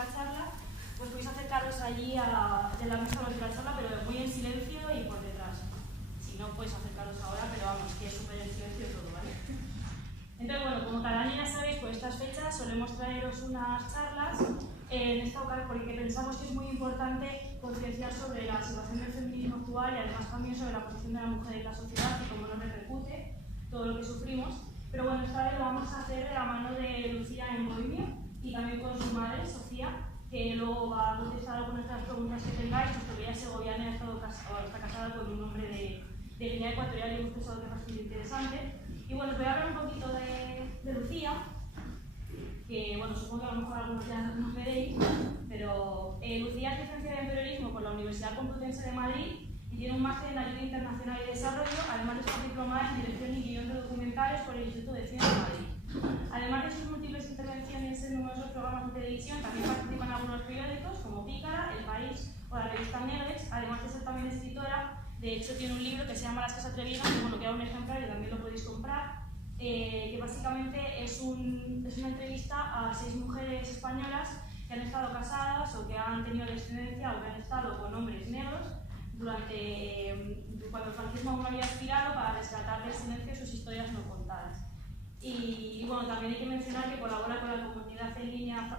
la charla, pues podéis acercaros allí de la mesa de la charla, pero muy en silencio y por detrás. Si no, podéis acercaros ahora, pero vamos, que es súper en silencio todo, ¿vale? Entonces, bueno, como cada año ya sabéis, por estas fechas solemos traeros unas charlas en esta ocasión porque pensamos que es muy importante concienciar sobre la situación del feminismo actual y además también sobre la posición de la mujer en la sociedad y cómo nos repercute todo lo que sufrimos. Pero bueno, esta vez lo vamos a hacer de la mano de Lucía en Bohemia y también con su madre, Sofía, que luego va a contestar algunas de las preguntas que tengáis, puesto que ella es segoviana y está casada con un hombre de Guinea Ecuatorial y hemos pensado que es bastante interesante. Y bueno, os voy a hablar un poquito de Lucía, que bueno, supongo que a lo mejor algunos ya nos veréis, pero Lucía es licenciada en periodismo por la Universidad Complutense de Madrid y tiene un máster en ayuda internacional y desarrollo, además de estar diplomada en dirección y guión de documentales por el Instituto de Cine de Madrid. Además de sus múltiples intervenciones en numerosos programas de televisión, también participa en algunos periódicos como Pícara, El País o la revista Negres, además de ser también escritora. De hecho, tiene un libro que se llama Las que se atrevieron, que bueno, queda un ejemplar y también lo podéis comprar, que básicamente es una entrevista a 6 mujeres españolas que han estado casadas o que han tenido descendencia o que han estado con hombres negros cuando el franquismo aún no había expirado, para rescatar del silencio sus historias no contadas. Y bueno, también hay que mencionar que colabora con la comunidad en línea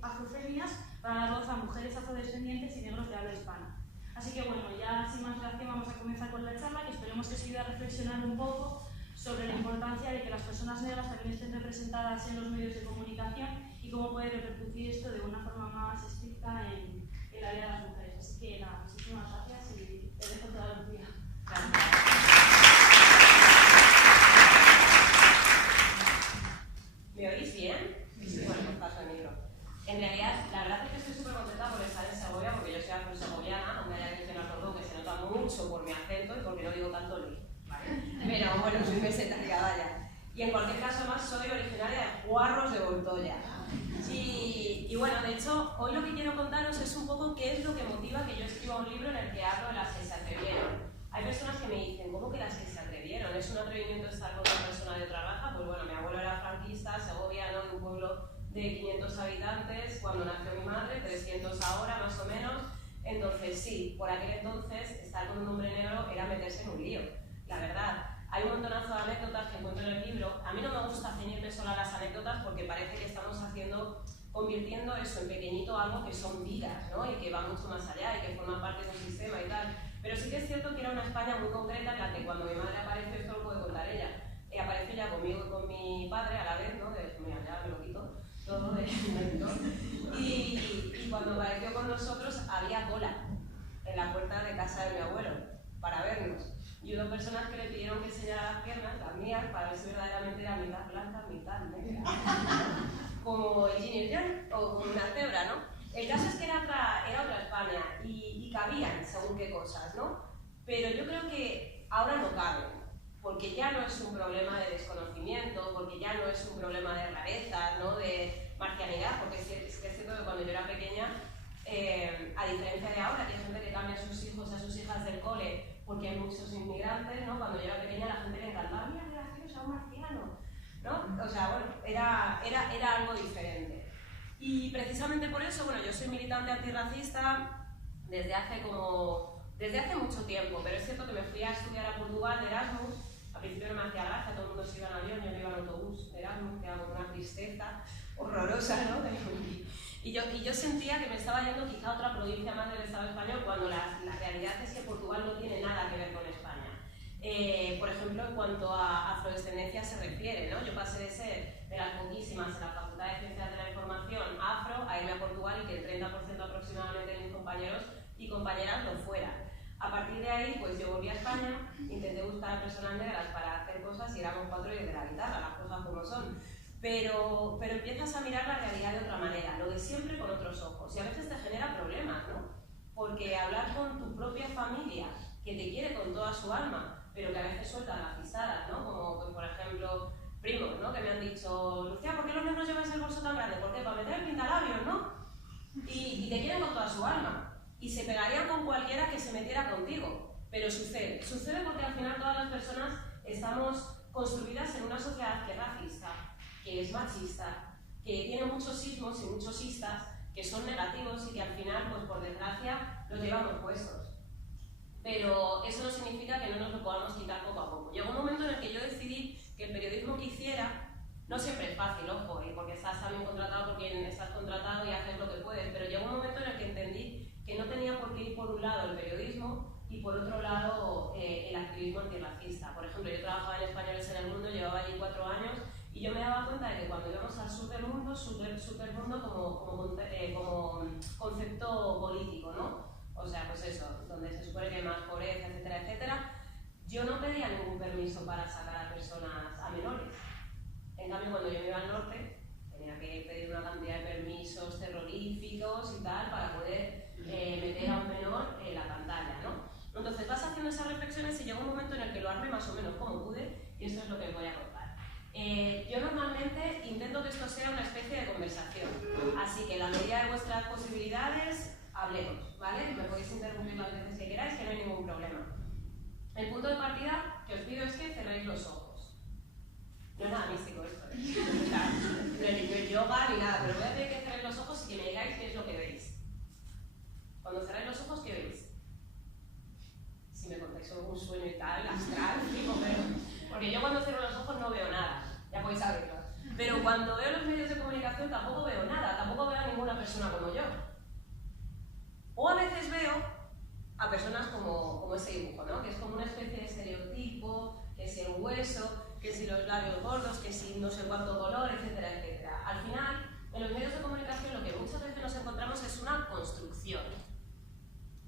Afroféminas para dar voz a mujeres afrodescendientes y negros de habla hispana. Así que bueno, ya sin más dilación vamos a comenzar con la charla, que esperemos que os ayude a reflexionar un poco sobre la importancia de que las personas negras también estén representadas en los medios de comunicación y cómo puede repercutir esto de una forma más estricta en la vida de las mujeres. Así que nada, muchísimas gracias y te dejo toda la día. ¿Me oís bien? Sí. Bueno, pues paso el micro. En realidad, la verdad es que estoy súper contenta por estar en Segovia, porque yo soy afro-segoviana, aunque haya que mencionar todo, que se nota mucho por mi acento y porque no digo tanto li, ¿vale? Pero bueno, soy mesetaria, vaya. Y en cualquier caso, además, soy originaria de Juarros de Voltoya. Y bueno, de hecho, hoy lo que quiero contaros es un poco qué es lo que motiva que yo escriba un libro en el que hablo de las que se atrevieron. Hay personas que me dicen, ¿cómo que las que se atrevieron? ¿Es un atrevimiento estar con una persona de otra raza? Pues bueno, mi abuelo era franquista, segoviano, de un pueblo de 500 habitantes, cuando nació mi madre, 300 ahora más o menos. Entonces sí, por aquel entonces estar con un hombre negro era meterse en un lío, la verdad. Hay un montonazo de anécdotas que encuentro en el libro. A mí no me gusta ceñirme solo a las anécdotas porque parece que estamos convirtiendo eso en pequeñito algo que son vidas, ¿no? Y que va mucho más allá y que forma parte de un sistema y tal. Pero sí que es cierto que era una España muy concreta en la que cuando mi madre apareció, esto lo puede contar ella, apareció ya conmigo y con mi padre a la vez, ¿no? Mira, ya me lo quito todo de y cuando apareció con nosotros había cola en la puerta de casa de mi abuelo para vernos. Y hubo personas que le pidieron que enseñara las piernas, las mías, para ver si verdaderamente era mitad blanca, mitad negra. Como el yin y el yang, o como una cebra, ¿no? El caso es que era otra España y cabían según qué cosas, ¿no? Pero yo creo que ahora no caben, porque ya no es un problema de desconocimiento, porque ya no es un problema de rareza, ¿no? De marcianidad, porque es cierto que cuando yo era pequeña, a diferencia de ahora, que hay gente que cambia a sus hijos, a sus hijas del cole, porque hay muchos inmigrantes, ¿no? Cuando yo era pequeña la gente le encantaba, mira, gracioso, a un marciano, ¿no? O sea, bueno, era algo diferente. Y precisamente por eso, bueno, yo soy militante antirracista desde hace mucho tiempo, pero es cierto que me fui a estudiar a Portugal de Erasmus. Al principio no me hacía gracia, todo el mundo se iba en avión, yo me iba en autobús de Erasmus, que era como una tristeza horrorosa, ¿no? Y yo sentía que me estaba yendo quizá a otra provincia más del Estado español, cuando la realidad es que Portugal no tiene nada que ver con España. Por ejemplo, en cuanto a afrodescendencia se refiere, ¿no? Yo pasé de ser de las poquísimas en la Facultad de Ciencias de la Información afro a irme a Portugal y que el 30% aproximadamente de mis compañeros y compañeras lo fueran. A partir de ahí, pues yo volví a España, intenté buscar a personas negras para hacer cosas y éramos 4 y de la guitarra, las cosas como son. Pero empiezas a mirar la realidad de otra manera, lo de siempre con otros ojos, y a veces te genera problemas, ¿no? Porque hablar con tu propia familia, que te quiere con toda su alma, pero que a veces sueltan las pisadas, ¿no? Como, pues, por ejemplo, primos, ¿no? Que me han dicho, Lucía, ¿por qué los negros llevan el bolso tan grande? ¿Por qué? Para meter el pintalabios, ¿no? Y te quieren con toda su alma. Y se pegarían con cualquiera que se metiera contigo. Pero sucede porque al final todas las personas estamos construidas en una sociedad que es racista, que es machista, que tiene muchos sismos y muchos istas, que son negativos y que al final, pues por desgracia, los llevamos puestos. Pero eso no significa que no nos lo podamos quitar poco a poco. Llegó un momento en el que yo decidí que el periodismo que hiciera, no siempre es fácil, ojo, porque estás también contratado por quien estás contratado y haces lo que puedes, pero llegó un momento en el que entendí que no tenía por qué ir por un lado el periodismo y por otro lado el activismo antirracista. Por ejemplo, yo trabajaba en Españoles en el Mundo, llevaba allí 4 años y yo me daba cuenta de que cuando íbamos al sur del mundo, como concepto político, ¿no? O sea, pues eso, donde se supone que hay más pobreza, etcétera, etcétera, yo no pedía ningún permiso para sacar a personas, a menores. En cambio, cuando yo me iba al norte, tenía que pedir una cantidad de permisos terroríficos y tal para poder meter a un menor en la pantalla, ¿no? Entonces vas haciendo esas reflexiones y llega un momento en el que lo armé más o menos como pude y esto es lo que os voy a contar. Yo normalmente intento que esto sea una especie de conversación, así que en la medida de vuestras posibilidades, hablemos, ¿vale? Me podéis interrumpir las veces que queráis, que no hay ningún problema. El punto de partida que os pido es que cerréis los ojos. No es nada místico esto, no es yoga ni nada, pero voy a pedir que cerréis los ojos y que me digáis qué es lo que veis. Cuando cerréis los ojos, ¿qué veis? Si me contáis sobre un sueño y tal, astral, fijo, pero... Porque yo cuando cierro los ojos no veo nada, ya podéis saberlo. Pero cuando veo los medios de comunicación tampoco veo nada, tampoco veo a ninguna persona como yo. O a veces veo a personas como ese dibujo, ¿no? Que es como una especie de estereotipo, que si el hueso, que si los labios gordos, que si no sé cuánto color, etcétera, etcétera. Al final, en los medios de comunicación lo que muchas veces nos encontramos es una construcción.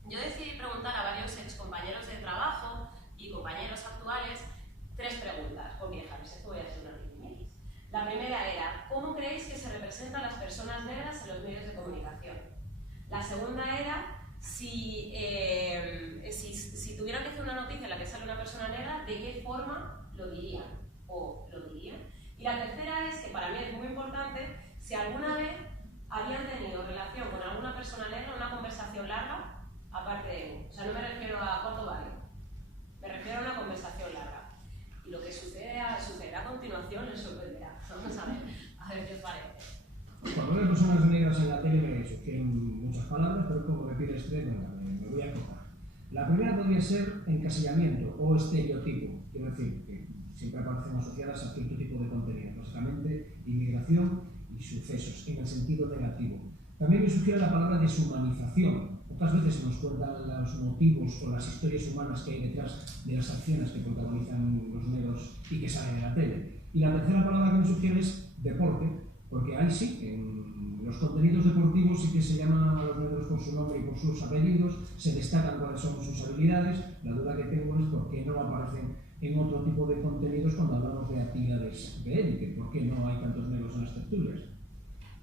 Yo decidí preguntar a varios excompañeros de trabajo y compañeros actuales 3 preguntas, por viejas, esto voy a hacer una tiquismiquis. La primera era, ¿cómo creéis que se representan las personas negras en los medios de comunicación? La segunda era, si tuvieran que hacer una noticia en la que sale una persona negra, ¿de qué forma lo dirían? ¿O lo dirían? Y la tercera es, que para mí es muy importante, si alguna vez habían tenido relación con alguna persona negra en una conversación larga, aparte de mí. O sea, no me refiero a cuánto vale, me refiero a una conversación larga. Y lo que sucederá a continuación les sorprenderá. Vamos a ver qué os parece. Cuando veo personas negras en la tele me sugieren muchas palabras, pero como me pides 3, me voy a acotar. La primera podría ser encasillamiento o estereotipo, quiero decir, que siempre aparecen asociadas a cierto tipo de contenido, básicamente inmigración y sucesos, en el sentido negativo. También me sugiere la palabra deshumanización. Otras veces se nos cuentan los motivos o las historias humanas que hay detrás de las acciones que protagonizan los negros y que salen en la tele. Y la tercera palabra que me sugiere es deporte, porque ahí sí, en los contenidos deportivos sí que se llaman a los negros por su nombre y por sus apellidos, se destacan cuáles son sus habilidades. La duda que tengo es por qué no aparecen en otro tipo de contenidos cuando hablamos de actividades de élite, por qué no hay tantos negros en las tertulias.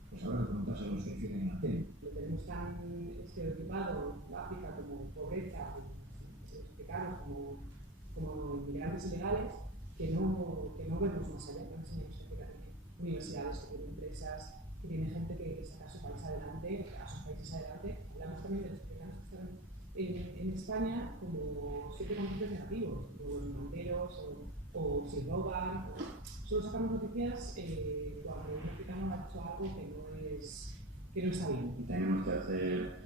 Pues ahora le preguntas a los que deciden en la tele. Lo tenemos tan estereotipado, África como pobreza, africanos como inmigrantes ilegales, que no vemos más allá, no enseñamos que tienen universidades, que tienen empresas, que tienen gente que saca a su país adelante, a sus países adelante. Hablamos también de los africanos que están en España como 7 conceptos negativos, como los manteros o si roban. Solo sacamos noticias cuando un africano ha hecho algo que no está bien. Y tenemos que hacer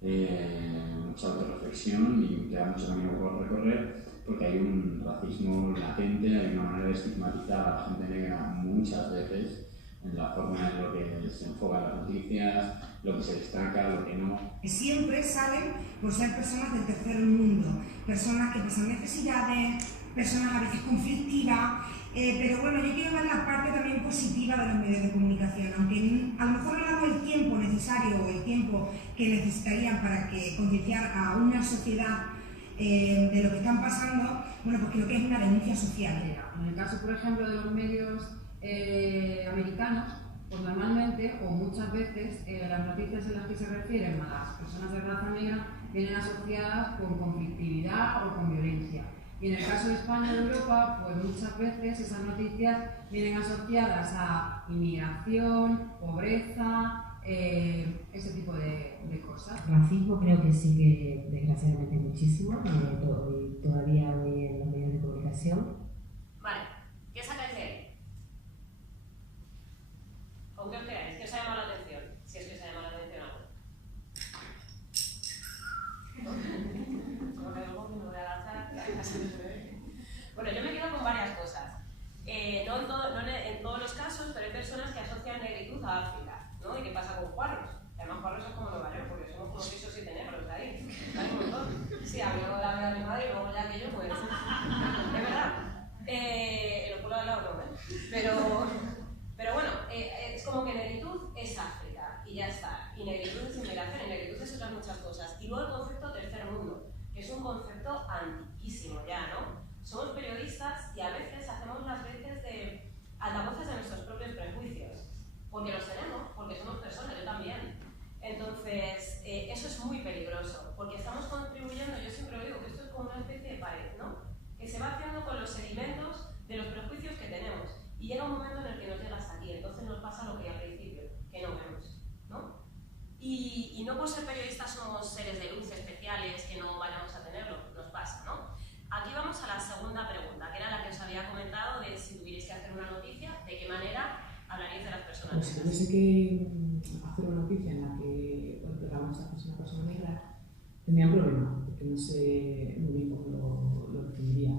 mucha autorreflexión y queda mucho camino por recorrer, porque hay un racismo latente, hay una manera de estigmatizar a la gente negra muchas veces en la forma en lo que se enfocan las noticias, lo que se destaca, lo que no. Siempre salen por ser personas del tercer mundo, personas que pasan necesidades, personas a veces conflictivas, pero bueno, yo quiero ver la parte también positiva de los medios de comunicación, aunque a lo mejor no damos el tiempo necesario o el tiempo que necesitarían para que concienciar a una sociedad de lo que están pasando, bueno, pues creo que es una denuncia social. En el caso, por ejemplo, de los medios americanos, pues normalmente o muchas veces las noticias en las que se refieren a las personas de raza negra vienen asociadas con conflictividad o con violencia. Y en el caso de España y de Europa, pues muchas veces esas noticias vienen asociadas a inmigración, pobreza, ese tipo de cosas. Racismo creo que sí que desgraciadamente muchísimo, y todavía hoy en los medios de comunicación. Vale, ¿qué sacáis de ahí? ¿Con qué os quedáis? ¿Qué os ha llamado la atención? Si es que os ha llamado la atención varias cosas. No en todos los casos, pero hay personas que asocian negritud a África, ¿no? ¿Y qué pasa con Juarros? Además, Juarros es como Nueva York, porque somos como 6 o 7 negros ahí. Hay un montón. Sí, a mí me la veo a mi madre y luego ya que yo, pues... Es verdad. En los pueblos de al lado no, Pero bueno, es como que negritud es África y ya está. Y negritud es inmigración, y negritud es otras muchas cosas. Y luego el concepto tercer mundo, que es un concepto antiquísimo ya, ¿no? Somos periodistas y a veces hacemos las veces de altavoces de nuestros propios prejuicios. Porque los tenemos, porque somos personas, yo también. Entonces, eso es muy peligroso, porque estamos contribuyendo, yo siempre lo digo, que esto es como una especie de pared, ¿no? Que se va haciendo con los sedimentos de los prejuicios que tenemos. Y llega un momento en el que nos llega hasta aquí, entonces nos pasa lo que al principio, que no vemos, ¿no? Y no por ser periodistas somos seres de luz especiales que no vayamos a tenerlo, nos pasa, ¿no? Aquí vamos a la segunda pregunta, que era la que os había comentado de si tuvierais que hacer una noticia, ¿de qué manera hablaríais de las personas negras? Pues si tuviese que hacer una noticia en la que es una persona negra, tendría un problema, porque no sé muy bien cómo lo definiría.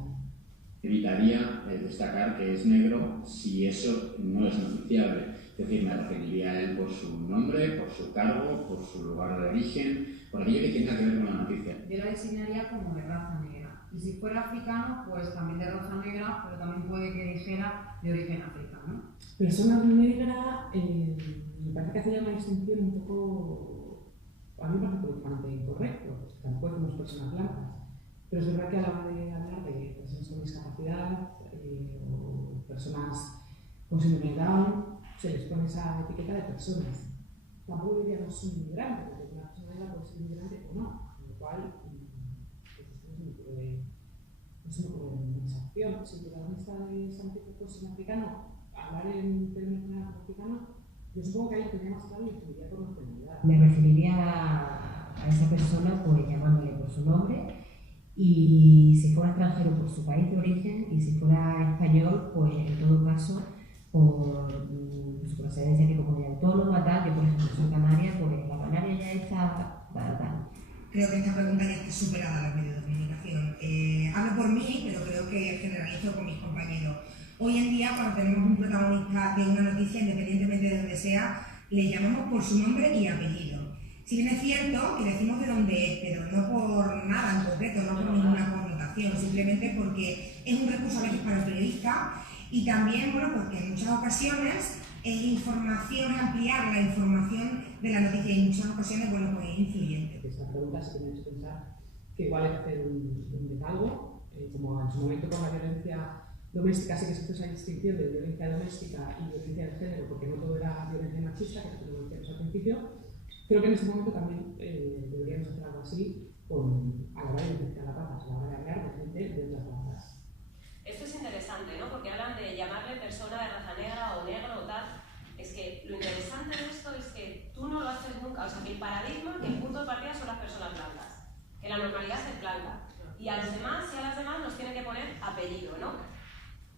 Evitaría destacar que es negro si eso no es noticiable. Es decir, me referiría a él por su nombre, por su cargo, por su lugar de origen, por aquello que tenga que ver con la noticia. Yo la designaría como de raza negra. Y si fuera africano, pues también de raza negra, pero también puede que dijera de origen africano. Persona negra, me parece que hace ya una distinción un poco, a mí me parece políticamente incorrecto, porque tampoco decimos personas blancas. Pero es verdad que a la hora de hablar de personas con discapacidad o personas con síndrome de Down, se les pone esa etiqueta de personas. Tampoco diríamos un inmigrante, porque una persona negra puede ser inmigrante o no, con lo cual no se me ocurre mucha opción. Si el protagonista de San Francisco es un africano, hablar en términos generales africano, yo supongo que ahí tendría más claro y definiría por nacionalidad. Me referiría a esa persona pues llamándole por su nombre. Y si fuera extranjero, por su país de origen, y si fuera español, pues en todo caso, por su procedencia que comunidad autónoma, tal, yo por ejemplo soy canaria, pues la canaria ya está tal. Creo que esta pregunta ya está superada en los medios de comunicación. Hablo por mí, pero creo que generalizo con mis compañeros. Hoy en día, cuando tenemos un protagonista de una noticia, independientemente de donde sea, le llamamos por su nombre y apellido. Si bien es cierto que decimos de dónde es, pero no por nada en concreto, no por ninguna connotación, simplemente porque es un recurso a veces para el periodista y también, bueno, porque en muchas ocasiones es información, ampliar la información de la noticia y en muchas ocasiones, bueno, pues es influyente. Esta pregunta sí que me ha hecho pensar que igual hay que hacer un decálogo, como en su momento con la violencia doméstica sí que se hizo esa distinción de violencia doméstica y violencia de género, porque no todo era violencia machista, que lo decíamos al principio. Creo que en este momento también deberíamos hacer algo así a la hora de identificar las razas, a la hora de hablar de gente de otras razas. Esto es interesante, ¿no? Porque hablan de llamarle persona de raza negra o negro o tal. Es que lo interesante de esto es que tú no lo haces nunca. O sea, que el paradigma, que el punto de partida son las personas blancas. Que la normalidad es blanca. Y a los demás y a las demás nos tienen que poner apellido, ¿no?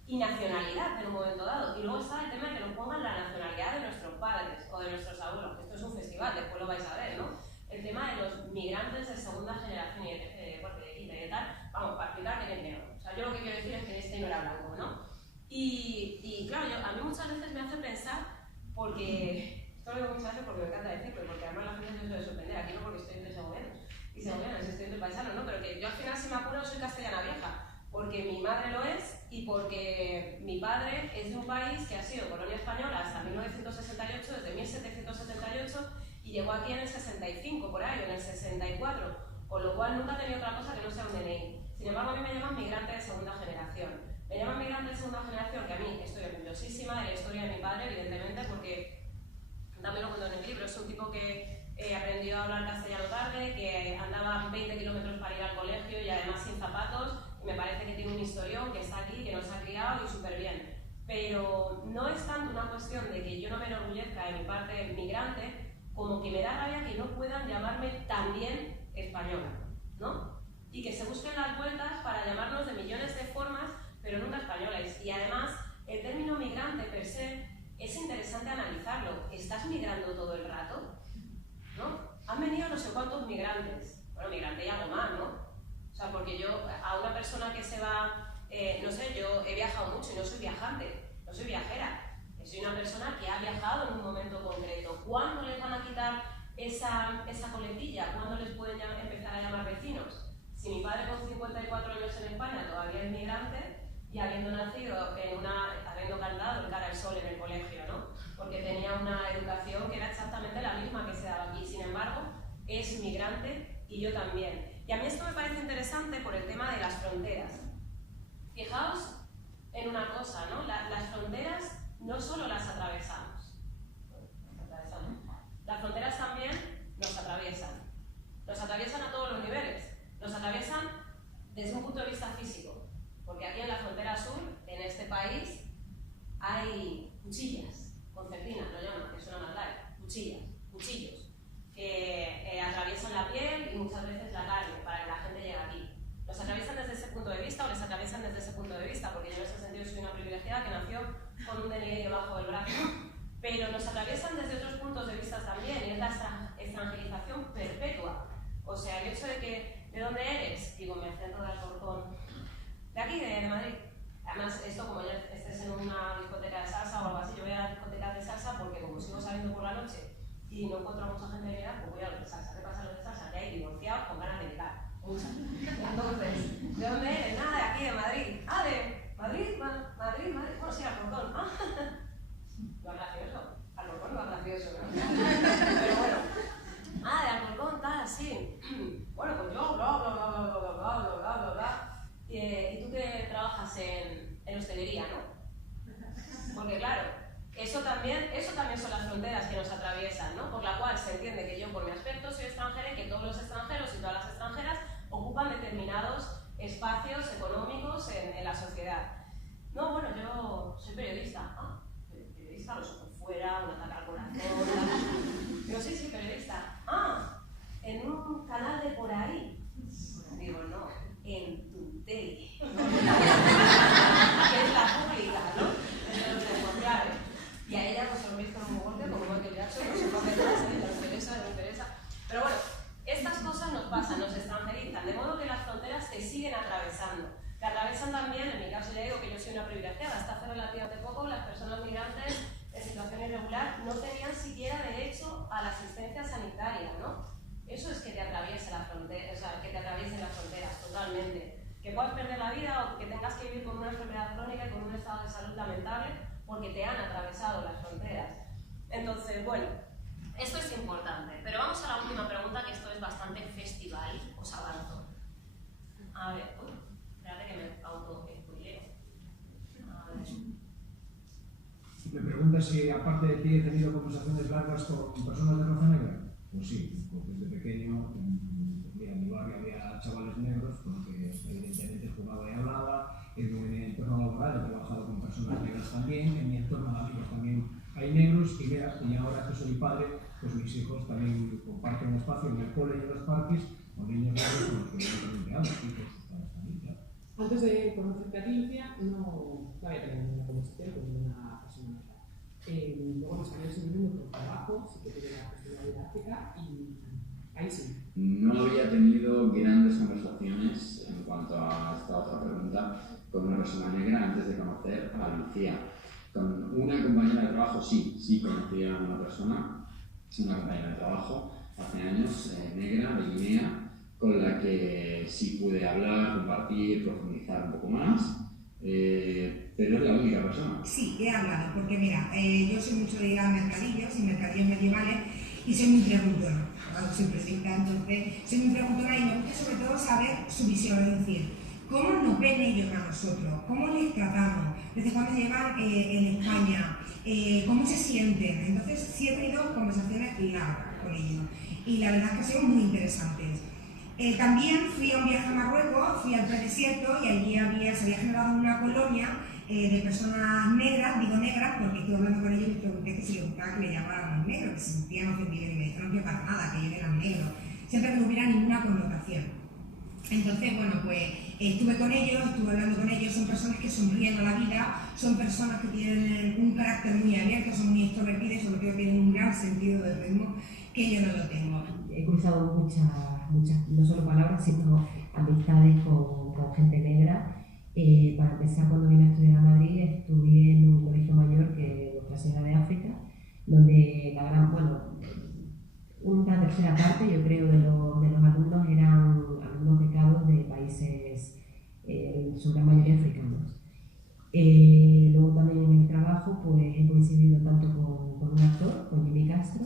Y nacionalidad en un momento dado. Y luego está el tema de que nos pongan la nacionalidad de nuestros padres o de nuestros abuelos. Esto es un festival, después lo vais a ver, ¿no? El tema de los migrantes de segunda generación y de quinta y de tal, vamos, para explicar que es negro. O sea, yo lo que quiero decir es que este no era blanco, ¿no? Y claro, a mí muchas veces me hace pensar, porque, esto lo digo muchas veces porque me encanta decirlo, porque además la gente se suele sorprender, aquí no porque estoy entre segovianos y segovianas, estoy entre paisanos, ¿no? Pero que yo al final, si me apuro, soy castellana vieja. Porque mi madre lo es y porque mi padre es de un país que ha sido colonia española hasta 1968, desde 1778, y llegó aquí en el 65, por ahí, en el 64, con lo cual nunca he tenido otra cosa que no sea un DNI. Sin embargo, a mí me llaman migrante de segunda generación. Me llaman migrante de segunda generación, que a mí estoy orgullosísima de la historia de mi padre, evidentemente, porque también lo cuento en el libro, es un tipo que aprendió a hablar castellano tarde, que andaba 20 kilómetros para ir al colegio y además sin zapatos. Me parece que tiene un historión, que está aquí, que nos ha criado y súper bien. Pero no es tanto una cuestión de que yo no me enorgullezca de mi parte migrante, como que me da rabia que no puedan llamarme también española, ¿no? Y que se busquen las vueltas para llamarnos de millones de formas, pero nunca españolas. Y además, el término migrante per se es interesante analizarlo. ¿Estás migrando todo el rato? ¿No? Han venido no sé cuántos migrantes. Bueno, migrante y algo más, ¿no? O sea, porque yo a una persona que se va no sé, yo he viajado mucho y no soy viajante, no soy viajera. Soy una persona que ha viajado en un momento concreto. ¿Cuándo les van a quitar esa coletilla? ¿Cuándo les pueden empezar a llamar vecinos? Si mi padre con 54 años en España todavía es migrante y habiendo nacido habiendo cantado el cara al sol en el colegio, ¿no? Porque tenía una educación que era exactamente la misma que se daba aquí. Sin embargo, es migrante y yo también. Y a mí esto me parece interesante por el tema de las fronteras. Fijaos en una cosa, ¿no? Las fronteras no solo las atravesamos, las fronteras también nos atraviesan a todos los niveles, nos atraviesan desde un punto de vista físico, porque aquí en la frontera sur, en este país, hay cuchillas, concertinas lo llaman, que suena más larga, cuchillos, que atraviesan la piel y muchas veces la carne para que la gente llegue aquí. ¿Los atraviesan desde ese punto de vista o les atraviesan desde ese punto de vista? Porque yo en ese sentido soy una privilegiada que nació con un DNI debajo del brazo. Pero nos atraviesan desde otros puntos de vista también, y es la extranjerización perpetua. O sea, el hecho de que, ¿de dónde eres? Digo, me centro de Alcorcón. De aquí, de Madrid. Además, esto como ya estés en una discoteca de salsa o algo así, yo voy a las discotecas de salsa porque como sigo saliendo por la noche y no encuentro a mucha gente de mi edad, pues voy a los de salsa. ¿Qué pasa los de salsa? Que hay divorciados con ganas de ligar. Muchas. Entonces, ¿de dónde eres? Nada, de aquí, de Madrid. Ah, de Madrid. Bueno, sí, Alcorcón. Ah, no es gracioso. Alcorcón no es gracioso, ¿no? Pero bueno. Ah, de Alcorcón, tal, sí. Bueno, pues yo, bla. Y tú que trabajas en hostelería, ¿no? Porque claro, eso también son las fronteras que nos atraviesan, ¿no? Por la cual se entiende que yo por mi aspecto soy extranjera y que todos los extranjeros y todas las extranjeras ocupan determinados espacios económicos en la sociedad. No, bueno, yo soy periodista. Ah, periodista, los ojos fuera, un ataque al corazón. Yo sí, periodista. Ah, en un canal de por ahí. Digo, no, en tu tele. Que es la pública, ¿no? En los responsabilidades. Y a ella pues lo he visto en un golpe como Michael Jackson, no sé por qué le interesa. Pero bueno, estas cosas nos pasan, nos extranjerizan, de modo que las fronteras te siguen atravesando. Te atravesan también, en mi caso ya digo que yo soy una privilegiada, hasta hace relativamente poco las personas migrantes en situación irregular no tenían siquiera derecho a la asistencia sanitaria, ¿no? Eso es que te atraviese la frontera, o sea, que te atraviesen las fronteras totalmente. Que puedas perder la vida o que tengas que vivir con una enfermedad crónica y con un estado de salud lamentable porque te han atravesado las fronteras. Entonces, bueno, esto es importante. Pero vamos a la última pregunta, que esto es bastante festival, os avanzo. A ver, espérate que me auto-spoileo. A ver. Me preguntas si aparte de ti he tenido conversaciones largas con personas de raza negra. Pues sí, pues desde pequeño, en mi barrio había chavales negros, porque evidentemente jugaba y hablaba. En mi entorno laboral he trabajado con personas negras también, en mi entorno de amigos también hay negros, y ahora que soy padre, pues mis hijos también comparten un espacio en el cole y en los parques con niños negros con los que yo hablo, y con sus padres también, claro. Antes de conocerte a ti, Lucía, no había tenido ninguna conversación con ninguna persona negra. Luego en español se me por trabajo, sí que tuve la posibilidad de ir a África y ahí sí. No había tenido grandes conversaciones en cuanto a esta otra pregunta con una persona negra antes de conocer a Lucía. Con una compañera de trabajo sí conocí a una persona, una compañera de trabajo hace años, negra, de Guinea, con la que sí pude hablar, compartir, profundizar un poco más. Pero es la única persona. Sí, he hablado, porque mira, yo soy mucho de ir a mercadillos y mercadillos medievales y soy muy preguntona. Soy periodista, entonces soy muy preguntona y me gusta sobre todo saber su visión, es decir, cómo nos ven ellos a nosotros, cómo les tratamos, desde cuándo llevan en España, cómo se sienten. Entonces sí he tenido conversaciones largas con ellos y la verdad es que han sido muy interesantes. También fui a un viaje a Marruecos, fui al predesierto y allí se había generado una colonia de personas negras, digo negras porque estuve hablando con ellos y les pregunté que si les gustaba que le llamáramos negros, que se sentían ofendidos y me dijeron que para nada, que ellos eran negros, siempre que no hubiera ninguna connotación. Entonces, bueno, pues estuve con ellos, estuve hablando con ellos, son personas que sonríen a la vida, son personas que tienen un carácter muy abierto, son muy extrovertidas y sobre todo tienen un gran sentido del ritmo que yo no lo tengo. He cruzado muchas, no solo palabras, sino amistades con gente negra Para empezar, cuando vine a estudiar a Madrid, estudié en un colegio mayor que Nuestra Señora de África, donde una tercera parte, yo creo, de los alumnos eran alumnos becados de países, en su gran mayoría africanos. Luego también en el trabajo pues he coincidido tanto con un actor, con Jimmy Castro,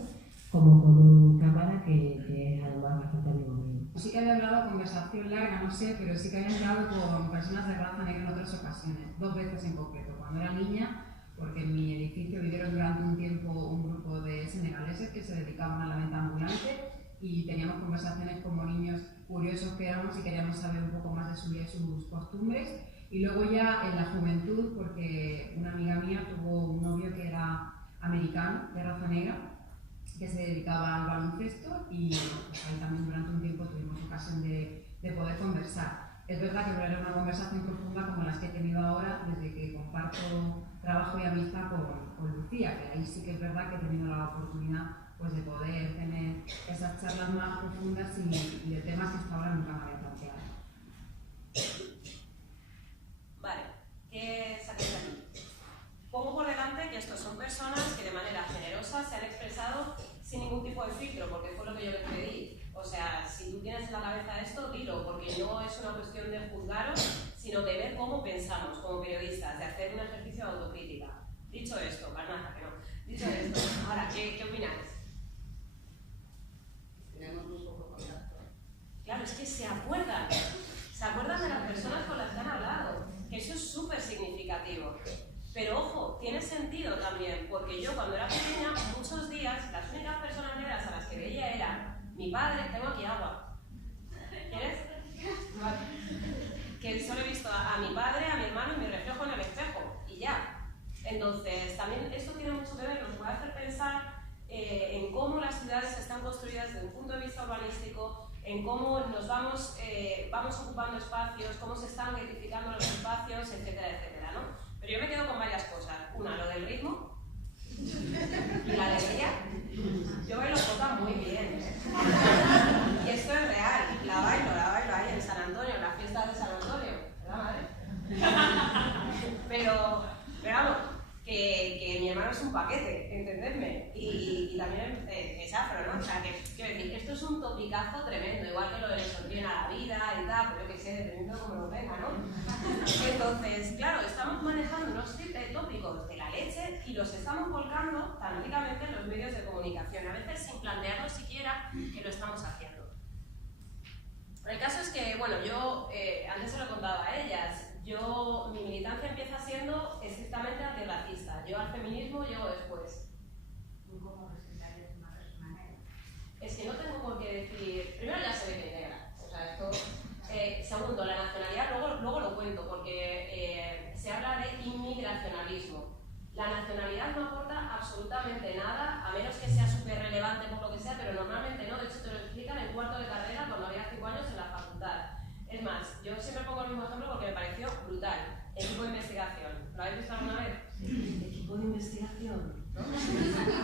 como con un cámara que es además bastante amigo mío. Sí que había hablado conversación larga, no sé, pero sí que había hablado con personas de raza negra en otras ocasiones, 2 veces en concreto. Cuando era niña, porque en mi edificio vivieron durante un tiempo un grupo de senegaleses que se dedicaban a la venta ambulante y teníamos conversaciones como niños curiosos que éramos y queríamos saber un poco más de su vida y sus costumbres. Y luego ya en la juventud, porque una amiga mía tuvo un novio que era americano, de raza negra, que se dedicaba al baloncesto y pues ahí también durante un tiempo tuvimos ocasión de poder conversar. Es verdad que no era una conversación profunda como las que he tenido ahora desde que comparto trabajo y amistad con Lucía, que ahí sí que es verdad que he tenido la oportunidad pues, de poder tener esas charlas más profundas y de temas que hasta ahora nunca me había planteado. Vale, ¿qué sacáis de aquí? Pongo por delante que estos son personas que de manera generosa se han expresado sin ningún tipo de filtro, porque fue lo que yo les pedí. O sea, si tú tienes en la cabeza esto, dilo, porque no es una cuestión de juzgaros, sino de ver cómo pensamos como periodistas, de hacer un ejercicio de autocrítica. Dicho esto, Carnaza, que no. Dicho esto, ahora, ¿qué opináis? Tenemos muy poco contacto. Claro, es que se acuerdan de las personas con las que han hablado, que eso es súper significativo. Pero ojo, tiene sentido también, porque yo cuando era pequeña, muchos días, las únicas personas negras a las que veía eran mi padre, tengo aquí agua. ¿Quieres? Vale. Que solo he visto a mi padre, a mi hermano y mi reflejo en el espejo, y ya. Entonces, también esto tiene mucho que ver, nos puede hacer pensar en cómo las ciudades están construidas desde un punto de vista urbanístico, en cómo nos vamos ocupando espacios, cómo se están identificando los espacios, etcétera, etcétera, ¿no? Pero yo me quedo con varias cosas. Una, lo del ritmo y la alegría. Yo bailo polka muy bien, ¿eh? Y esto es real. La bailo ahí en San Antonio, en las fiestas de San Antonio, ¿verdad, madre? Pero vamos, que mi hermano es un paquete, entendedme. Y también es afro, ¿no? O sea, que quiero decir, esto es un topicazo tremendo, igual que lo de le sonríen a la vida y tal, pero yo qué sé, dependiendo de cómo lo venga, ¿no? Entonces, claro, estamos manejando unos tópicos de la leche y los estamos volcando tan ricamente en los medios de comunicación, a veces sin plantearnos siquiera que lo estamos haciendo. El caso es que, bueno, yo antes se lo contaba a ellas, mi militancia empieza siendo estrictamente antirracista. Yo al feminismo llego después. ¿Cómo presentarías una persona negra? Es que no tengo por qué decir... Primero ya se ve que es negra. O sea, esto... segundo, la nacionalidad, luego lo cuento, porque se habla de inmigracionalismo. La nacionalidad no aporta absolutamente nada, a menos que sea súper relevante por lo que sea, pero normalmente no. De hecho, te lo explican en cuarto de carrera cuando había 5 años en la facultad. Es más, yo siempre pongo el mismo ejemplo porque me pareció brutal. Equipo de investigación. ¿Lo habéis visto alguna vez? Equipo de investigación, ¿no?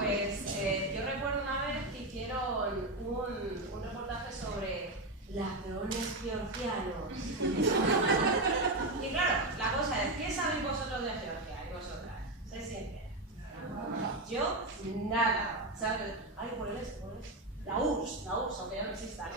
Pues yo recuerdo una vez que hicieron un reportaje sobre ladrones georgianos. Y claro, la cosa es, ¿qué sabéis vosotros de Georgia y vosotras? Sé sinceras. Yo, nada. ¿Sabes? Ay, por el este. La URSS, aunque ya no exista, ¿no?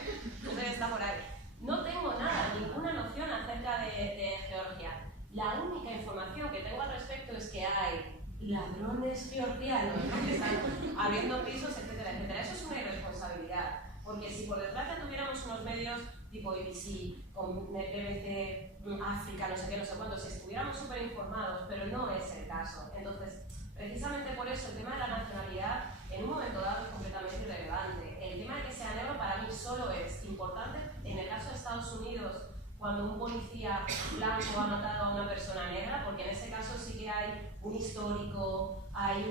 Entonces está por ahí. No tengo nada, ninguna noción acerca de Georgia. La única información que tengo al respecto es que hay ladrones georgianos, ¿no? Que están abriendo pisos, etcétera, etcétera. Eso es una irresponsabilidad, porque si por desgracia tuviéramos unos medios tipo BBC, con BBC, África, no sé qué, no sé cuántos, si estuviéramos súper informados, pero no es el caso. Entonces, precisamente por eso el tema de la nacionalidad en un momento dado es completamente irrelevante. El tema de que sea negro para mí solo es importante en el caso de Estados Unidos, cuando un policía blanco ha matado a una persona negra, porque en ese caso sí que hay un histórico, hay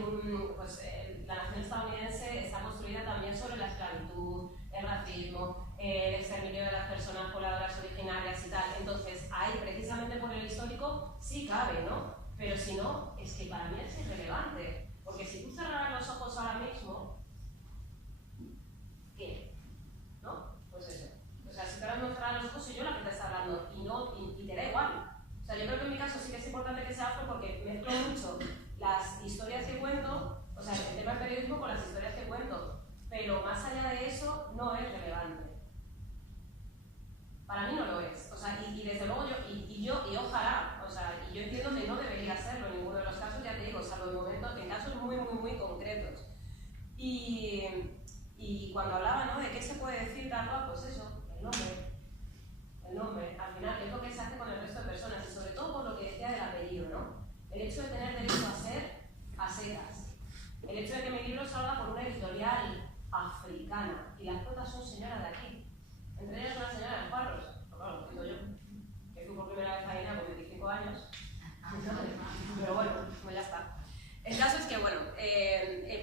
la nación estadounidense está construida también sobre la esclavitud, el racismo, el exterminio de las personas pobladoras originarias y tal. Entonces, ahí precisamente por el histórico sí cabe, ¿no? Pero si no, es que para mí es irrelevante, porque si tú cerraras los ojos ahora mismo, ¿qué? ¿No? Pues eso. O sea, si tú ahora mismo cerras los ojos, soy yo la que te está hablando y te da igual. O sea, yo creo sea afro porque mezclo mucho las historias que cuento, o sea, el tema del periodismo con las historias que cuento, pero más allá de eso no es relevante. Para mí no lo es, o sea, y desde luego y ojalá, o sea, y yo entiendo que no debería serlo en ninguno de los casos, ya te digo, salvo en momentos, en casos muy concretos. Y cuando hablaba, ¿no?, de qué se puede decir tal cual, pues eso, el nombre, al final es lo que se hace con el resto de personas, y sobre todo por lo que decía del apellido, ¿no? El hecho de tener derecho a ser a secas, el hecho de que mi libro salga por una editorial africana, y las cuotas son señoras de aquí, entre ellas una señora de Parros, claro, lo digo yo, que fui por primera vez a Guinea con 25 años, pero bueno, pues ya está. El caso es que, bueno,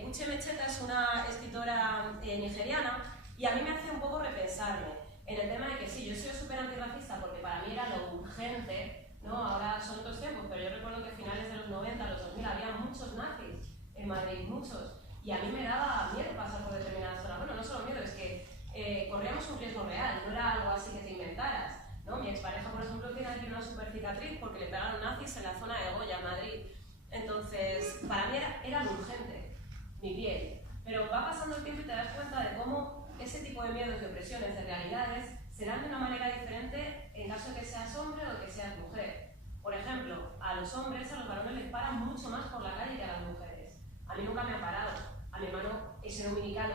Puche Mecheta es una escritora nigeriana y a mí me hace un poco repensarme en el tema de que sí, yo soy súper antirracista porque para mí era lo urgente, ¿no? Ahora son otros tiempos, pero yo recuerdo que a finales de los 90, los 2000, había muchos nazis en Madrid, muchos, y a mí me daba miedo pasar por determinadas zonas. Bueno, no solo miedo, es que corríamos un riesgo real, no era algo así que te inventaras, ¿no? Mi expareja, por ejemplo, tiene aquí una super cicatriz porque le pegaron nazis en la zona de Goya, en Madrid. Entonces, para mí era lo urgente, mi piel. Pero va pasando el tiempo y te das cuenta de cómo ese tipo de miedos, de opresiones, de realidades, serán de una manera diferente en caso de que seas hombre o de que seas mujer. Por ejemplo, a los hombres, a los varones les paran mucho más por la calle que a las mujeres. A mí nunca me ha parado. A mi hermano, ese dominicano,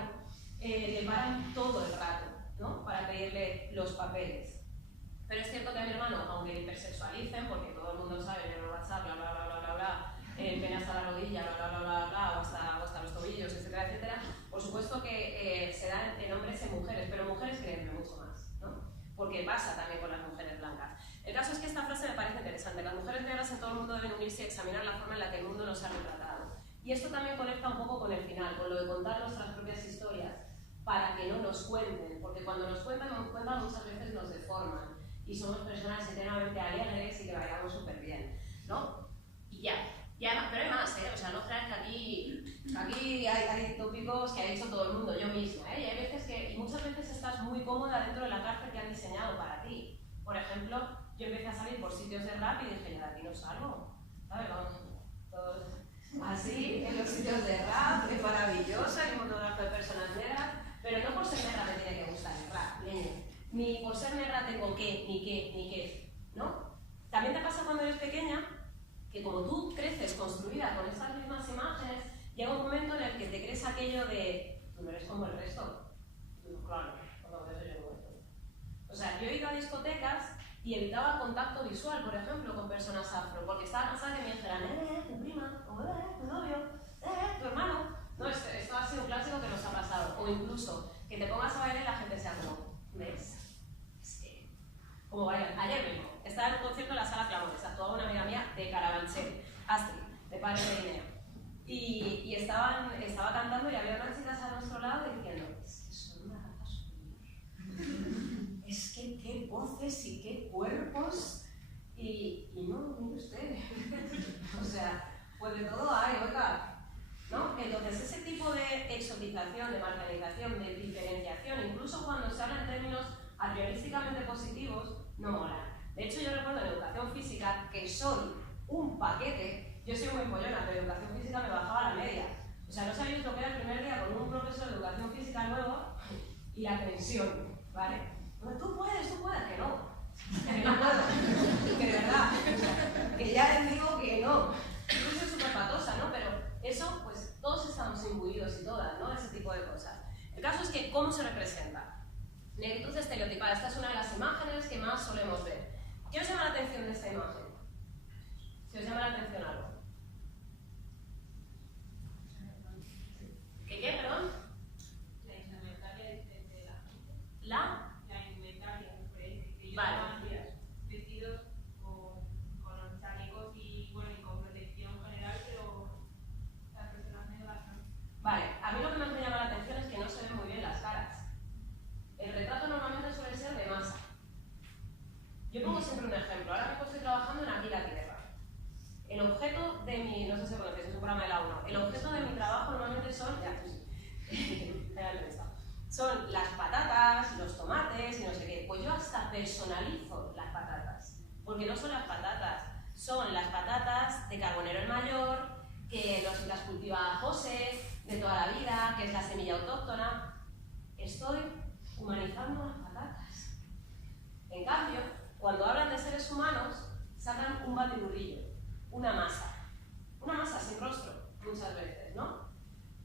le paran todo el rato, ¿no?, para pedirle los papeles. Pero es cierto que a mi hermano, aunque le hipersexualicen, porque todo el mundo sabe en el WhatsApp, bla bla bla bla bla bla, pene hasta la rodilla, bla bla bla bla bla, o hasta los tobillos, etcétera, etcétera, por supuesto que se dan en hombres y en mujeres, pero mujeres créanme mucho más, ¿no? Porque pasa también con las mujeres blancas. El caso es que esta frase me parece interesante. Las mujeres negras en todo el mundo deben unirse y examinar la forma en la que el mundo nos ha retratado. Y esto también conecta un poco con el final, con lo de contar nuestras propias historias para que no nos cuenten, porque cuando nos cuentan muchas veces nos deforman y somos personas eternamente alegres y que bailamos súper bien, ¿no? Y ya, pero hay más, ¿eh? O sea, no creas que aquí hay tópicos que ha dicho todo el mundo, yo misma, ¿eh? Y hay veces y muchas veces estás muy cómoda dentro de la cárcel que han diseñado para ti. Por ejemplo, yo empecé a salir por sitios de rap y dije, yo de aquí no salgo, ¿sabes? Vamos, todos así, en los sitios de rap, es maravillosa, hay un montón de personas negras, pero no por ser negra me tiene que gustar el rap, ni por ser negra tengo ni qué, ¿no? También te pasa cuando eres pequeña, que como tú creces construida con estas mismas imágenes, llega un momento en el que te crees aquello de tú no eres como el resto. Y tú, claro, cuando eso yo no estoy. O sea, yo he ido a discotecas y evitaba el contacto visual, por ejemplo, con personas afro, porque estaba cansada que me dijeran, tu prima, o tu novio, tu hermano. No, esto ha sido un clásico que nos ha pasado. O incluso que te pongas a bailar y la gente sea como, ¿ves? Es que, como bailan. Ayer mismo, estaba en un concierto en la Sala Clamores, actuaba una amiga mía de Carabanchel, Astrid, de Padre de Guinea. Y estaba cantando y había unas chicas a nuestro lado diciendo, es que son una raza superior. Es que qué voces y qué cuerpos. Y no, mire usted. O sea, pues de todo hay, oiga. ¿No? Entonces, ese tipo de exotización, de marginalización, de diferenciación, incluso cuando se habla en términos a priorísticamente positivos, no mola. De hecho, yo recuerdo en educación física que soy un paquete. Yo soy muy pollona, pero educación física me bajaba la media. O sea, no sabéis lo que era el primer día con un profesor de educación física nuevo y la tensión, ¿vale? Bueno, tú puedes, que no puedo, que de verdad, que ya les digo que no. Yo soy súper patosa, ¿no? Pero eso, pues todos estamos imbuidos y todas, ¿no? Ese tipo de cosas. El caso es que, ¿cómo se representa? Negritud estereotipada. Esta es una de las imágenes que más solemos ver. ¿Qué os llama la atención de esta imagen? Si os llama la atención algo. ¿Qué, perdón? La indumentaria de la gente. La indumentaria, que vale. Vestidos con chalecos y con protección general, pero las personas negras no. Vale, a mí lo que me llama la atención es que no se ven muy bien las caras. El retrato normalmente suele ser de masa. Yo pongo siempre un ejemplo. Ahora mismo estoy trabajando en Aquí la Tierra. El objeto de mi, no sé si conocéis, es un programa de la 1. El objeto de mi trabajo normalmente son, son las patatas, los tomates y no sé qué. Pues yo hasta personalizo las patatas. Porque no son las patatas, son las patatas de Carbonero el Mayor, que las cultiva José de toda la vida, que es la semilla autóctona. Estoy humanizando las patatas. En cambio, cuando hablan de seres humanos, sacan un batiburrillo, una masa sin rostro, muchas veces, ¿no?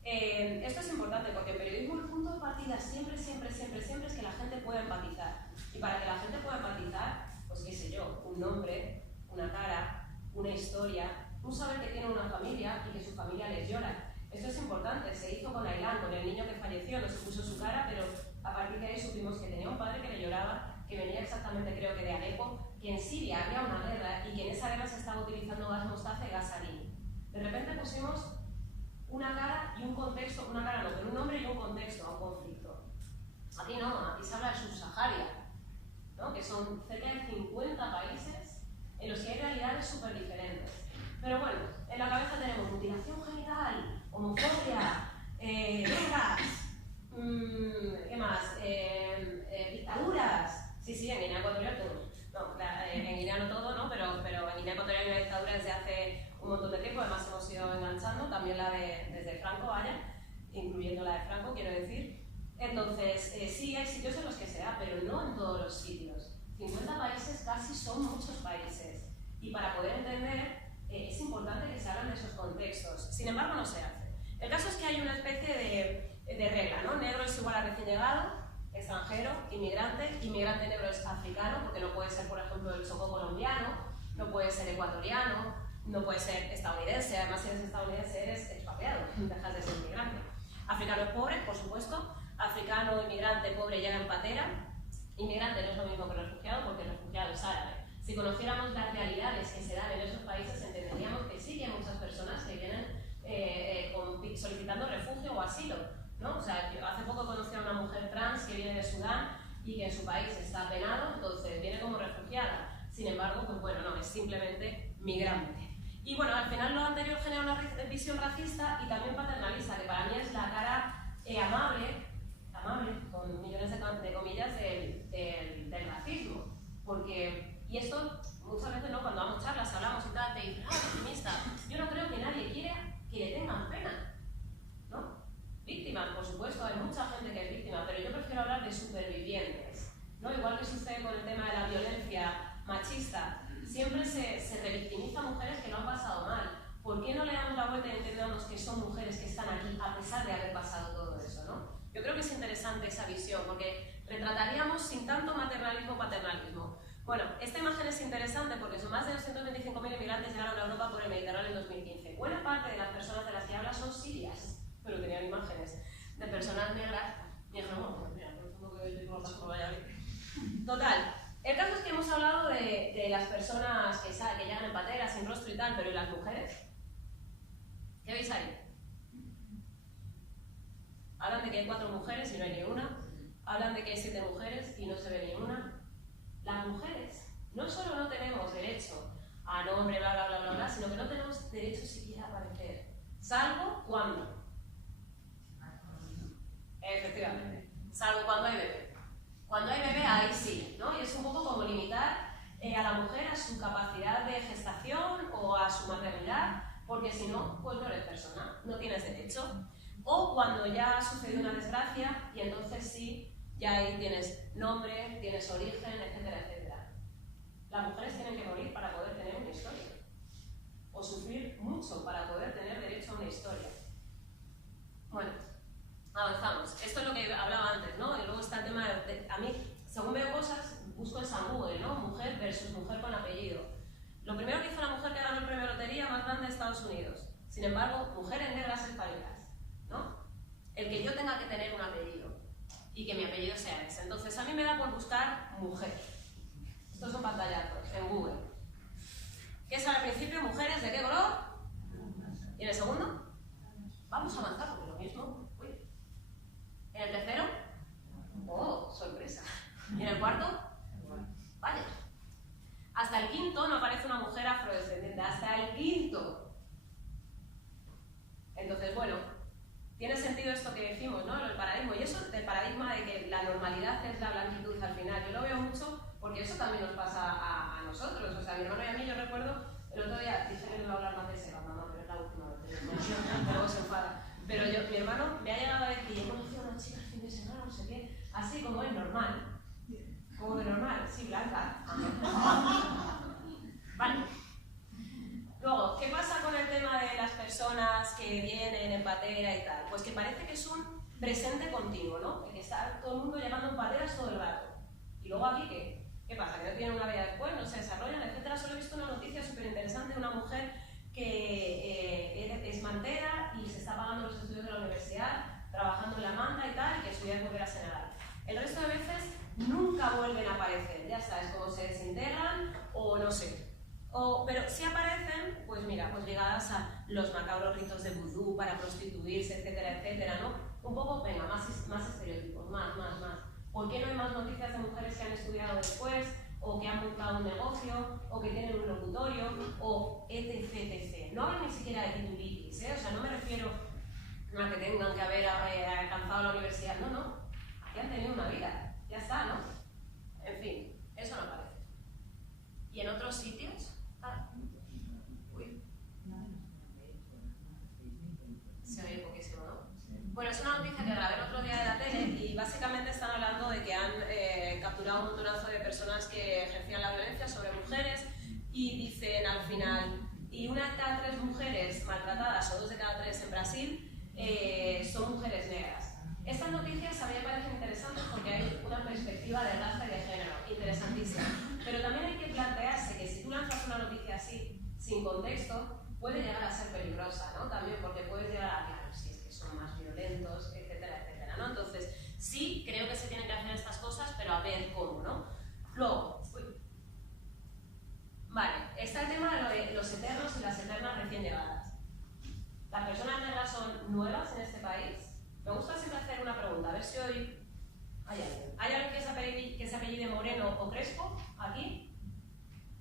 Esto es importante porque en periodismo el punto de partida siempre es que la gente pueda empatizar. Y para que la gente pueda empatizar, pues qué sé yo, un nombre, una cara, una historia, un saber que tiene una familia y que su familia les llora. Esto es importante, se hizo con Ailán, con el niño que falleció, no se puso su cara, pero a partir de ahí supimos que tenía un padre que le lloraba, que venía exactamente creo que de Alepo, que en Siria había una guerra y que en esa guerra se estaba utilizando gas mostaza y gas sarín. De repente pusimos una cara y un contexto, una cara no, pero un nombre y un contexto a un conflicto. Aquí no, aquí se habla de Subsaharia, ¿no? Que son cerca de 50 países en los que hay realidades súper diferentes. Pero bueno, en la cabeza tenemos mutilación genital, homofobia, drogas, ¿qué más? Dictaduras. Sí, en Guinea Ecuatorial todo. No, en Guinea no todo, ¿no? Pero en Guinea Ecuatorial hay una dictadura desde hace un montón de tiempo, además hemos ido enganchando, también la desde Franco, vaya, incluyendo la de Franco, quiero decir. Entonces, sí, hay sitios en los que se da, pero no en todos los sitios. 50 países casi son muchos países. Y para poder entender, es importante que se hablen de esos contextos. Sin embargo, no se hace. El caso es que hay una especie de regla, ¿no? Negro es igual a recién llegado, extranjero, inmigrante. Inmigrante negro es africano, porque no puede ser, por ejemplo, el Chocó colombiano, no puede ser ecuatoriano, no puede ser estadounidense. Además, si eres estadounidense, eres expatriado, dejas de ser inmigrante. Africano es pobre, por supuesto. Africano, inmigrante, pobre, llega en patera. Inmigrante no es lo mismo que refugiado, porque el refugiado es árabe. Si conociéramos las realidades que se dan en esos países, entenderíamos que sí que hay muchas personas que vienen solicitando refugio o asilo, ¿no? O sea, yo hace poco conocí a una mujer trans que viene de Sudán y que en su país está penado, entonces viene como refugiada. Sin embargo, pues bueno, no, es simplemente migrante. Y bueno, al final lo anterior genera una visión racista y también paternalista, que para mí es la cara amable, con millones de comillas, del racismo. Porque, y esto muchas veces, ¿no? Cuando damos charlas, hablamos y tal, te dicen, optimista, yo no creo que nadie quiera que le tengan pena, ¿no? Víctimas, por supuesto, hay mucha gente que es víctima, pero yo prefiero hablar de supervivientes, ¿no? Igual que sucede con el tema de la violencia machista, siempre se revictimiza a mujeres que lo han pasado mal. ¿Por qué no le damos la vuelta y entendemos que son mujeres que están aquí a pesar de haber pasado todo eso, ¿no? Yo creo que es interesante esa visión, porque retrataríamos sin tanto maternalismo o paternalismo. Bueno, esta imagen es interesante porque son más de 225.000 inmigrantes llegaron a Europa por el Mediterráneo en 2015. Buena parte de las personas de las que habla son sirias, pero tenían imágenes de personas negras. Y dije, bueno, mira, por ejemplo, que yo no por Valladolid. Total, el caso es que hemos hablado de las personas que llegan en patera, sin rostro y tal, pero ¿y las mujeres? ¿Qué veis ahí? Hablan de que hay 4 mujeres y no hay ni una. Hablan de que hay 7 mujeres y no se ve ni una. Las mujeres no solo no tenemos derecho a nombre, bla, bla, bla, bla, bla, sino que no tenemos derecho siquiera a aparecer. Salvo cuando. Efectivamente. Salvo cuando hay bebé. Cuando hay bebé, ahí sí, ¿no? Y es un poco como limitar a la mujer a su capacidad de gestación o a su maternidad, porque si no, pues no eres persona, no tienes derecho. O cuando ya ha sucedido una desgracia y entonces sí, ya ahí tienes nombre, tienes origen, etcétera, etcétera. Las mujeres tienen que morir para poder tener una historia. O sufrir mucho para poder tener derecho a una historia. Bueno, avanzamos. Esto es lo que hablaba antes, ¿no? Y luego está el tema de a mí, según veo cosas, busco en San Google, ¿no? Mujer versus mujer con apellido. Lo primero que hizo la mujer que ganó el premio de lotería más grande de Estados Unidos. Sin embargo, mujeres negras españolas, ¿no? El que yo tenga que tener un apellido y que mi apellido sea ese. Entonces, a mí me da por buscar mujer. Estos son pantallazos en Google. ¿Qué sale al principio? ¿Mujeres de qué color? ¿Y en el segundo? Vamos a avanzar porque lo mismo. Uy. ¿En el tercero? ¡Oh, sorpresa! ¿Y en el cuarto? Vaya. Hasta el quinto no aparece una mujer afrodescendiente. Hasta el quinto. Entonces, bueno, tiene sentido esto que decimos, ¿no? El paradigma. Y eso del paradigma de que la normalidad es la blanquitud al final. Yo lo veo mucho porque eso también nos pasa a nosotros. O sea, a mi hermano y a mí yo recuerdo personas que vienen en patera y tal, pues que parece que es un presente continuo, ¿no? Que está todo el mundo llamando en pateras todo el rato. Y luego aquí, ¿qué pasa? ¿Que no tienen una vida después, no se desarrollan, etcétera? Solo he visto una noticia súper interesante de una mujer que es mantera y se está pagando los estudios de la universidad, trabajando en la manta y tal, y que su idea es volver a Senegal. El resto de veces nunca vuelven a aparecer, ya sabes, como se desintegran o no sé. Pero si aparecen, pues mira, pues ligadas a los macabros ritos de vudú para prostituirse, etcétera, etcétera, ¿no? Un poco, venga, más estereotipos, más. ¿Por qué no hay más noticias de mujeres que han estudiado después, o que han montado un negocio, o que tienen un locutorio, o etc. No hablo ni siquiera de titulitis, ¿eh? O sea, no me refiero a que tengan que haber alcanzado la universidad, no. Aquí han tenido una vida, ya está, ¿no? En fin, eso no parece. ¿Y en otros sitios? Se oye poquísimo, ¿no? Bueno, es una noticia que grabé el otro día de la tele y básicamente están hablando de que han capturado un montonazo de personas que ejercían la violencia sobre mujeres y dicen al final, y una de cada 3 mujeres maltratadas, o 2 de cada 3 en Brasil, son mujeres negras. Estas noticias a mí me parecen interesantes porque hay una perspectiva de raza y de género interesantísima, pero también hay que plantearse que si tú lanzas una noticia así, sin contexto, puede llegar a ser peligrosa, ¿no? También porque puedes llegar a, claro, si es que son más violentos, etcétera, ¿no? Entonces, sí, creo que se tienen que hacer estas cosas, pero a ver cómo, ¿no? Luego, vale, está el tema de los eternos y las eternas recién llegadas. ¿Las personas negras son nuevas en este país? Me gusta siempre hacer una pregunta, a ver si hoy hay alguien. ¿Hay alguien que se apellide Moreno o Crespo aquí?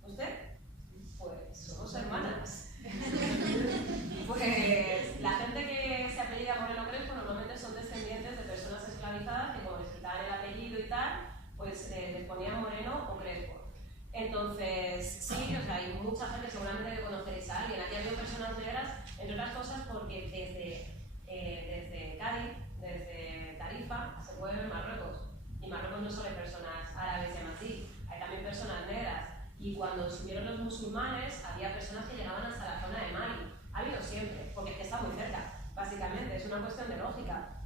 ¿Usted? Pues somos hermanas. Pues la gente que se apellida Moreno o Crespo normalmente son descendientes de personas esclavizadas que como les quitaban el apellido y tal, pues les ponían Moreno o Crespo. Entonces, sí, o sea, hay mucha gente, seguramente que conoceréis a alguien. Aquí ha habido personas negras, entre otras cosas porque desde Cádiz, desde Tarifa, se puede ver Marruecos. Y Marruecos no solo hay personas árabes y amasí, hay también personas negras. Y cuando subieron los musulmanes, había personas que llegaban hasta la zona de Mali. Ha habido siempre, porque es que está muy cerca, básicamente, es una cuestión de lógica.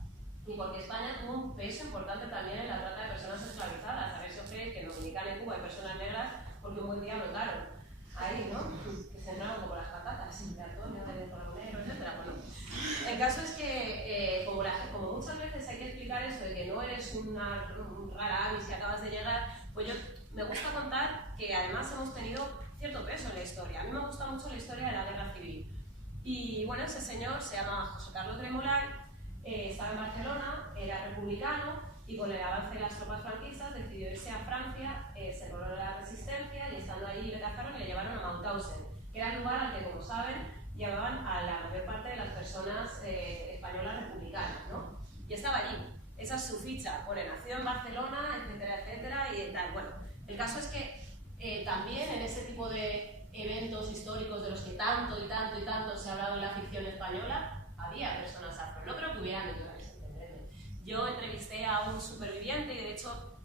Y porque España tuvo un peso importante también en la trata de personas esclavizadas. A ver si os creéis que en Dominicana y Cuba hay personas negras porque un buen día notaron ahí, ¿no? Que se entraron como las patatas, de Antonio, de Coronero, etc. Bueno, el caso es que, como muchas veces hay que explicar esto de que no eres un rara avis que acabas de llegar, pues yo me gusta contar que además hemos tenido cierto peso en la historia. A mí me gusta mucho la historia de la guerra civil. Y bueno, ese señor se llama José Carlos Gremolay, estaba en Barcelona, era republicano y con el avance de las tropas franquistas decidió irse a Francia, se logró la resistencia y estando allí le cazaron y le llevaron a Mauthausen, que era el lugar al que, como saben, llevaban a la mayor parte de las personas españolas republicanas, ¿no? Y estaba allí. Esa es su ficha, pone nació en Barcelona, etcétera, y tal. Bueno, el caso es que también en ese tipo de eventos históricos de los que tanto se ha hablado en la ficción española, había personas afro. No creo que hubieran naturales, entenderme. Yo entrevisté a un superviviente y de hecho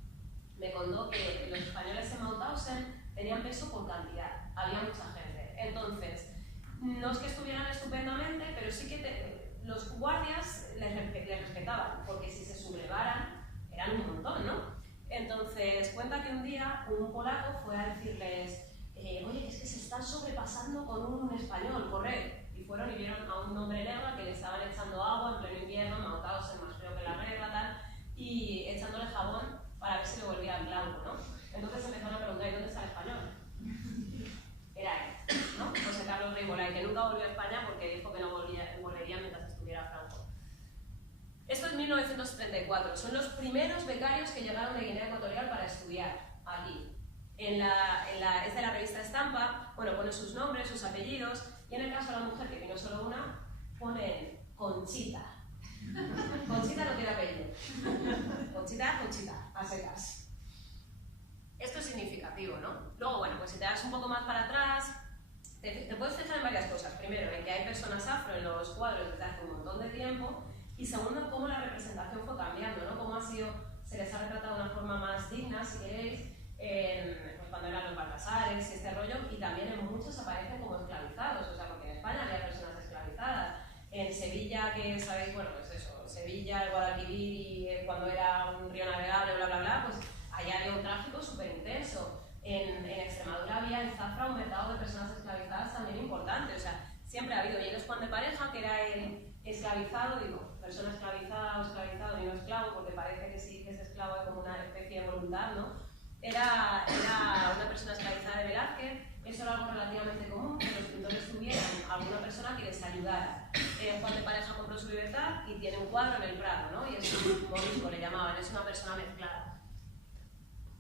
me contó que los españoles en Mauthausen tenían peso por cantidad, había mucha gente. Entonces, no es que estuvieran estupendamente, pero sí que los guardias les respetaban, porque si se sublevaran eran un montón, ¿no? Entonces, cuenta que un día un polaco fue a decirles oye, que es que se están sobrepasando con un español, corred. Y fueron y vieron a un hombre negro que le estaban echando agua en pleno invierno, Mauthausen, más frío que la regla, tal, y echándole jabón para ver si le volvía en blanco, ¿no? Entonces empezaron a preguntar, ¿y dónde está el español? Era él, ¿no? José Carlos Gremolay, que nunca volvió a España porque dijo que no volvería mientras estuviera Franco. Esto es 1974, son los primeros becarios que llegaron de Guinea Ecuatorial para estudiar aquí. Es de la revista Estampa, bueno, pone sus nombres, sus apellidos, y en el caso de la mujer, que vino solo una, pone Conchita. Conchita no tiene apellido. Conchita, a secas. Esto es significativo, ¿no? Luego, bueno, pues si te das un poco más para atrás, te puedes fijar en varias cosas. Primero, en que hay personas afro en los cuadros desde hace un montón de tiempo, y segundo, cómo la representación fue cambiando, ¿no? Cómo se les ha retratado de una forma más digna, si queréis, pues cuando eran los Baltasares y este rollo, y también en muchos aparecen como esclavizados, o sea, porque en España había personas esclavizadas. zona que sabéis, bueno, pues eso, Sevilla, el Guadalquivir y cuando era un río navegable, bla, bla, bla, pues allá había un tráfico súper intenso. En Extremadura había en Zafra un mercado de personas esclavizadas también importante, o sea, siempre ha habido. Y el Juan de Pareja, que era el esclavizado, digo, persona esclavizada o esclavizado y no esclavo, porque parece que sí que es esclavo es como una especie de voluntad, ¿no? Era una persona esclavizada de Velázquez. Eso era algo relativamente común, que los pintores tuvieran alguna persona que les ayudara. Juan de Pareja compró su libertad y tiene un cuadro en el Prado, ¿no? Y es un morisco, le llamaban, es una persona mezclada.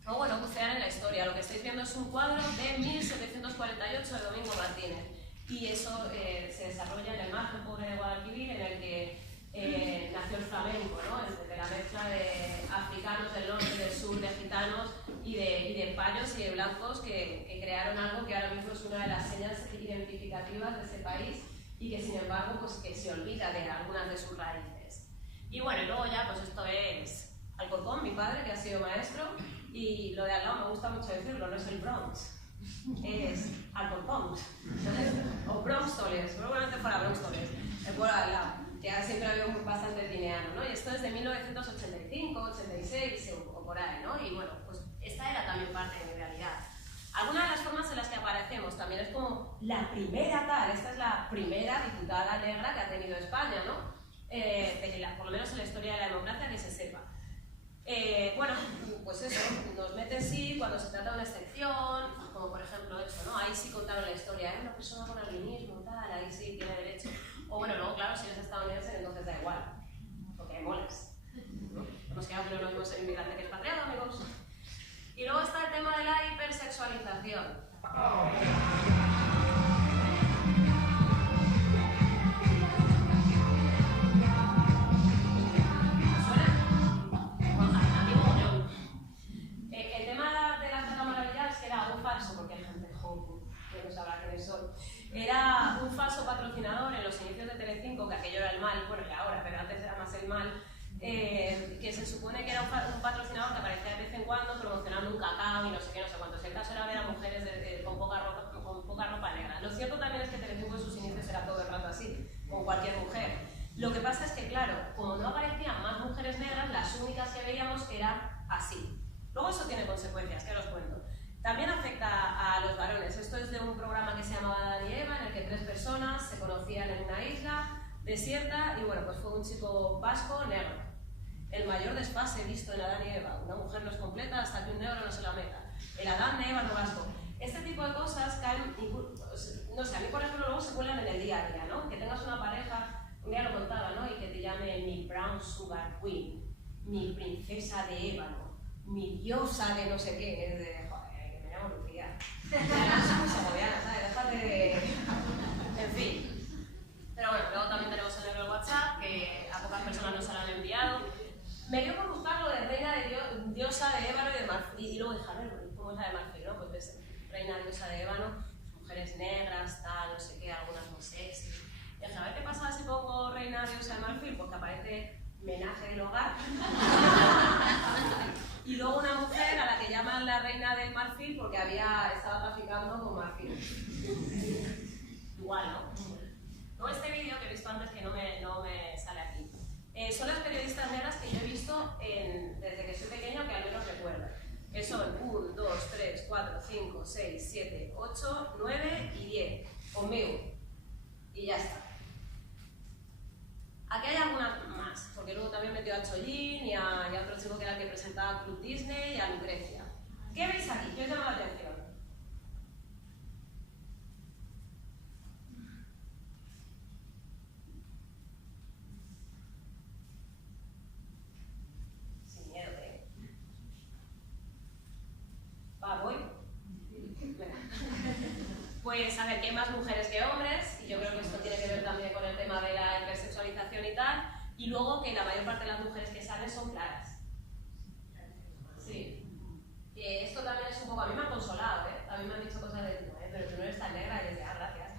O bueno, bucear en la historia. Lo que estáis viendo es un cuadro de 1748 de Domingo Martínez. Y eso se desarrolla en el margen pobre de Guadalquivir, en el que nació el flamenco, ¿no? De la mezcla de africanos del norte y del sur, de gitanos y de payos y de blancos que crearon algo que ahora mismo es una de las señas identificativas de ese país y que sin embargo pues, que se olvida de algunas de sus raíces. Y bueno, luego ya pues esto es Alcorcón, mi padre que ha sido maestro, y lo de al lado me gusta mucho decirlo, no es el Bronx, es Alcorcón, o Bronxtoles, probablemente fuera Bronxtoles, el pueblo de al lado, que siempre ha habido bastante cineano, ¿no? Y esto es de 1985, 86 o por ahí, ¿no? Y bueno, pues esta era también parte de mi realidad. Algunas de las formas en las que aparecemos también es como la primera tal, esta es la primera diputada negra que ha tenido España, ¿no? Por lo menos en la historia de la democracia que se sepa. Bueno, pues eso, nos meten sí cuando se trata de una excepción, como por ejemplo eso, ¿no? Ahí sí contaron la historia, una persona con albinismo, tal, ahí sí tiene derecho. O bueno, luego claro, si eres estadounidense entonces da igual, porque hay molas, ¿no? Hemos quedado que no nos ser inmigrante que expatriado, amigos. Y luego está el tema de la hipersexualización. Era un falso patrocinador en los inicios de Telecinco, que aquello era el mal, bueno, y ahora, pero antes era más el mal, que se supone que era un patrocinador que aparecía de vez en cuando promocionando un cacao y no sé qué, no sé cuántos. El caso era ver a mujeres con poca ropa negra. Lo cierto también es que Telecinco en sus inicios era todo el rato así, con cualquier mujer. Lo que pasa es que, claro, como no aparecían más mujeres negras, las únicas que veíamos eran así. Luego eso tiene consecuencias, que os cuento. También afecta a los varones. Esto es de un programa que se llamaba Adán y Eva, en el que 3 personas se conocían en una isla desierta y bueno, pues fue un chico vasco negro. El mayor desfase visto en Adán y Eva. Una mujer no es completa hasta que un negro no se la meta. El Adán de Eva no vasco. Este tipo de cosas caen, no sé, a mí por ejemplo luego se cuelan en el día a día, ¿no? Que tengas una pareja, un día lo contaba, ¿no? Y que te llame mi brown sugar queen, mi princesa de ébano, mi diosa de no sé qué, es de, joder, que me llamo Lucía. Ya somos agobianas, ¿sabes? Déjate de... En fin. Pero bueno, luego también tenemos el negro WhatsApp, que a pocas personas nos han enviado. Me dio por buscar lo de reina de diosa de ébano y de marfil, y luego dije, a ver, ¿cómo es la de marfil, no? Pues ves, reina diosa de ébano, mujeres negras, tal, no sé qué, algunas muy sexy. Y dije, a ver qué pasa si pongo reina diosa de marfil, pues que aparece menaje del hogar. Y luego una mujer a la que llaman la reina del marfil porque estaba traficando con marfil. Igual, ¿no? Luego este vídeo que he visto antes que no me sale aquí. Son las periodistas negras que yo he visto desde que soy pequeña, que al menos recuerdo. Que son 1, 2, 3, 4, 5, 6, 7, 8, 9 y 10. Conmigo. Y ya está. Aquí hay algunas más, porque luego también metió a Chollín y a otro chico que era el que presentaba Club Disney y a Lucrecia. ¿Qué veis aquí? ¿Qué os llama la atención? Sin miedo, ¿eh? Va, voy. Pues a ver, que hay más mujeres que hombres, y yo creo que esto tiene que ver también con el tema de la hipersexualización y tal, y luego que la mayor parte de las mujeres que salen son claras. Sí. Esto también es un poco, a mí me han consolado, ¿eh? A mí me han dicho cosas de, pero tú no eres tan negra, y les digo, gracias.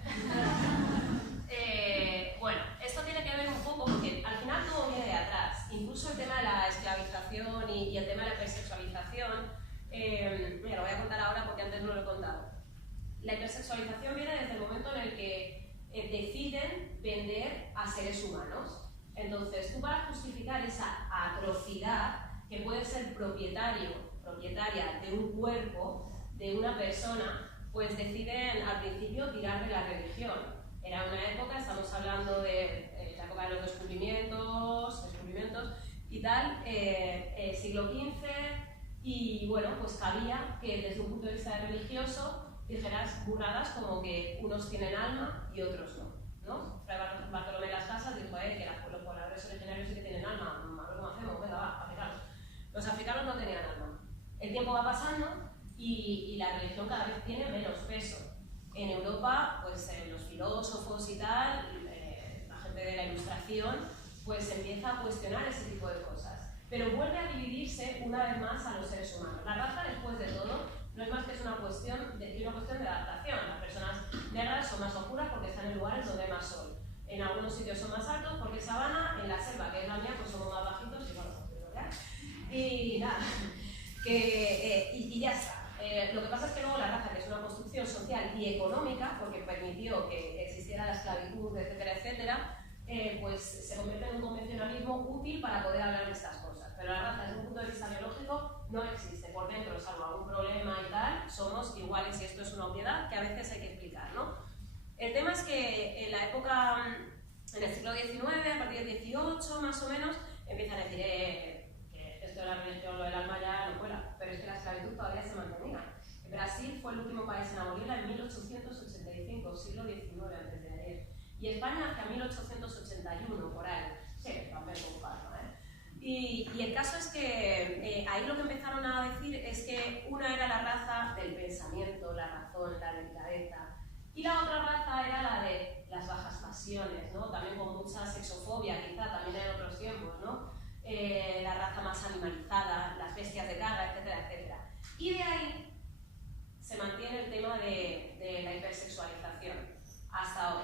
Bueno, esto tiene que ver un poco, porque al final todo viene de atrás, incluso el tema de la esclavización y el tema de la hipersexualización, mira, lo voy a contar ahora porque antes no lo he contado. La hipersexualización viene desde el momento en el que deciden vender a seres humanos. Entonces, tú para justificar esa atrocidad, que puede ser propietaria de un cuerpo, de una persona, pues deciden al principio tirar de la religión. Era una época, estamos hablando de la época de los descubrimientos y tal, siglo XV, y bueno, pues cabía que desde un punto de vista religioso dijeras burradas como que unos tienen alma y otros no. Fray Bartolomé de las Casas dijo que los pobladores originarios sí que tienen alma, a ver cómo hacemos, venga, va, africanos. Los africanos no tenían alma. El tiempo va pasando y la religión cada vez tiene menos peso. En Europa, pues los filósofos y tal, la gente de la Ilustración, pues empieza a cuestionar ese tipo de cosas. Pero vuelve a dividirse una vez más a los seres humanos. La raza, después de todo, no es más que una cuestión de adaptación. Las personas negras son más oscuras porque están en lugares donde hay más sol. En algunos sitios son más altos porque es sabana, en la selva, que es la mía, pues somos más bajitos y bueno, ¿verdad? Y nada, y ya está. Lo que pasa es que luego la raza, que es una construcción social y económica, porque permitió que existiera la esclavitud, etcétera, etcétera, pues se convierte en un convencionalismo útil para poder hablar de estas cosas. Pero la raza, desde un punto de vista biológico, no existe. Por dentro, salvo algún problema y tal, somos iguales y esto es una obviedad que a veces hay que explicar, ¿no? El tema es que en la época, en el siglo XIX, a partir del XVIII más o menos, empiezan a decir que esto de la religión, lo del alma ya no cuela, pero es que la esclavitud todavía se mantenía. Brasil fue el último país en abolirla en 1885, siglo XIX antes de ayer. Y España hacia 1881, por ahí. Sí, también con calma, Y el caso es que ahí lo que empezaron a decir es que una era la raza del pensamiento, la razón, la delicadeza, y la otra raza era la de las bajas pasiones, ¿no? También con mucha sexofobia, quizá, también en otros tiempos, ¿no? La raza más animalizada, las bestias de carga, etcétera, etcétera. Y de ahí se mantiene el tema de la hipersexualización hasta hoy.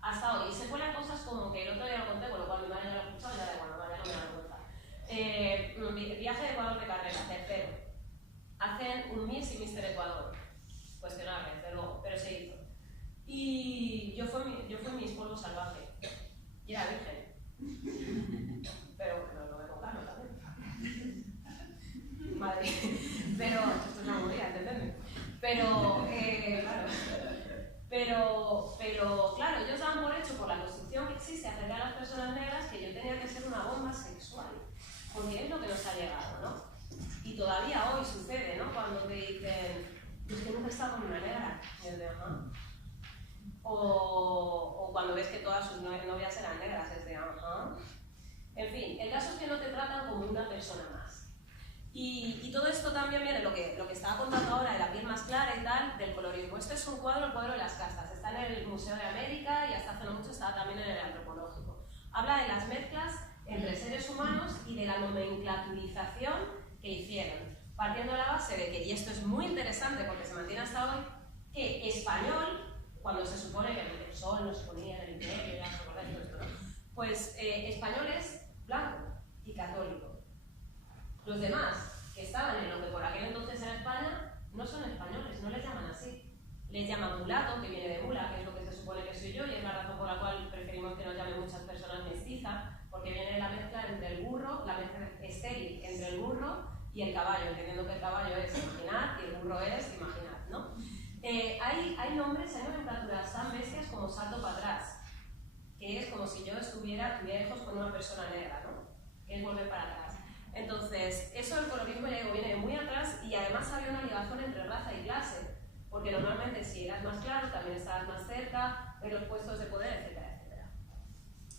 Hasta hoy. Y se cuelan cosas como que el otro día lo conté, con lo cual mi madre no lo ha escuchado, ya da igual, no me da vergüenza. Viaje de Ecuador de carrera, tercero. Hacen un Miss y Mister Ecuador. Cuestionable, desde luego, pero se hizo. Y yo fui Miss Polvo Salvaje. Y era virgen. Pero bueno, lo voy a contar, ¿no? También. Madre. Pero, esto es una movida, ¿entendedme? Pero, claro. Pero, claro, ellos daban por hecho por la construcción que existe acerca de las personas negras que yo tenía que ser una bomba sexual. Porque es lo que nos ha llegado, ¿no? Y todavía hoy sucede, ¿no? Cuando te dicen, es que nunca he estado con una negra. Y es de, ajá. O cuando ves que todas sus novias eran negras, es de, ajá. En fin, el caso es que no te tratan como una persona más. Y todo esto también viene, lo que estaba contando ahora de la piel más clara y tal, del colorismo. Esto es un cuadro, el cuadro de las castas. Está en el Museo de América y hasta hace no mucho estaba también en el Antropológico. Habla de las mezclas entre seres humanos y de la nomenclaturización que hicieron. Partiendo de la base de que, y esto es muy interesante porque se mantiene hasta hoy, que español, cuando se supone que el sol no se ponía en el imperio, ya se acordáis de esto, ¿no? Pues español es blanco y católico. Los demás, que estaban en lo que por aquel entonces era España, no son españoles, no les llaman así. Les llaman mulato, que viene de mula, que es lo que se supone que soy yo, y es la razón por la cual preferimos que nos llamen muchas personas mestiza, porque viene de la mezcla entre el burro, la mezcla estéril entre el burro y el caballo, entendiendo que el caballo es imaginar y el burro es imaginar, ¿no? Hay nombres, hay nomenclaturas tan bestias como salto para atrás, que es como si yo tuviera hijos con una persona negra, ¿no? Que es volver para atrás. Entonces, eso del colorismo viene de muy atrás y además había una ligación entre raza y clase, porque normalmente si eras más claro también estabas más cerca de los puestos de poder, etcétera, etcétera.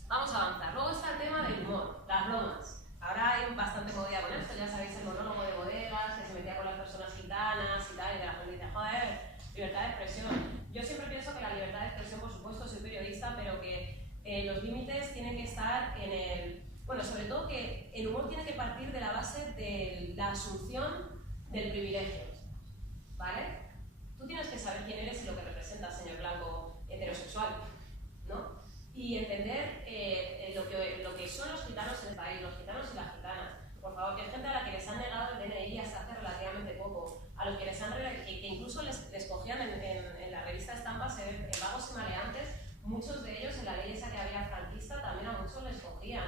Vamos a avanzar. Luego está el tema del humor, las bromas. Ahora hay bastante movida con esto, ya sabéis el monólogo de Bodegas, que se metía con las personas gitanas y tal, y de la gente dice, joder, libertad de expresión. Yo siempre pienso que la libertad de expresión, por supuesto, soy periodista, pero que los límites tienen que estar en el... Bueno, sobre todo que el humor tiene que partir de la base de la asunción del privilegio, ¿vale? Tú tienes que saber quién eres y lo que representas, señor blanco heterosexual, ¿no? Y entender lo que son los gitanos en el país, los gitanos y las gitanas. Por favor, que hay gente a la que les han negado el DNI hasta hace relativamente poco, a los que les han que incluso les cogían en la revista Estampas, en Vagos y Maleantes, muchos de ellos en la ley esa que había franquista también a muchos les cogían.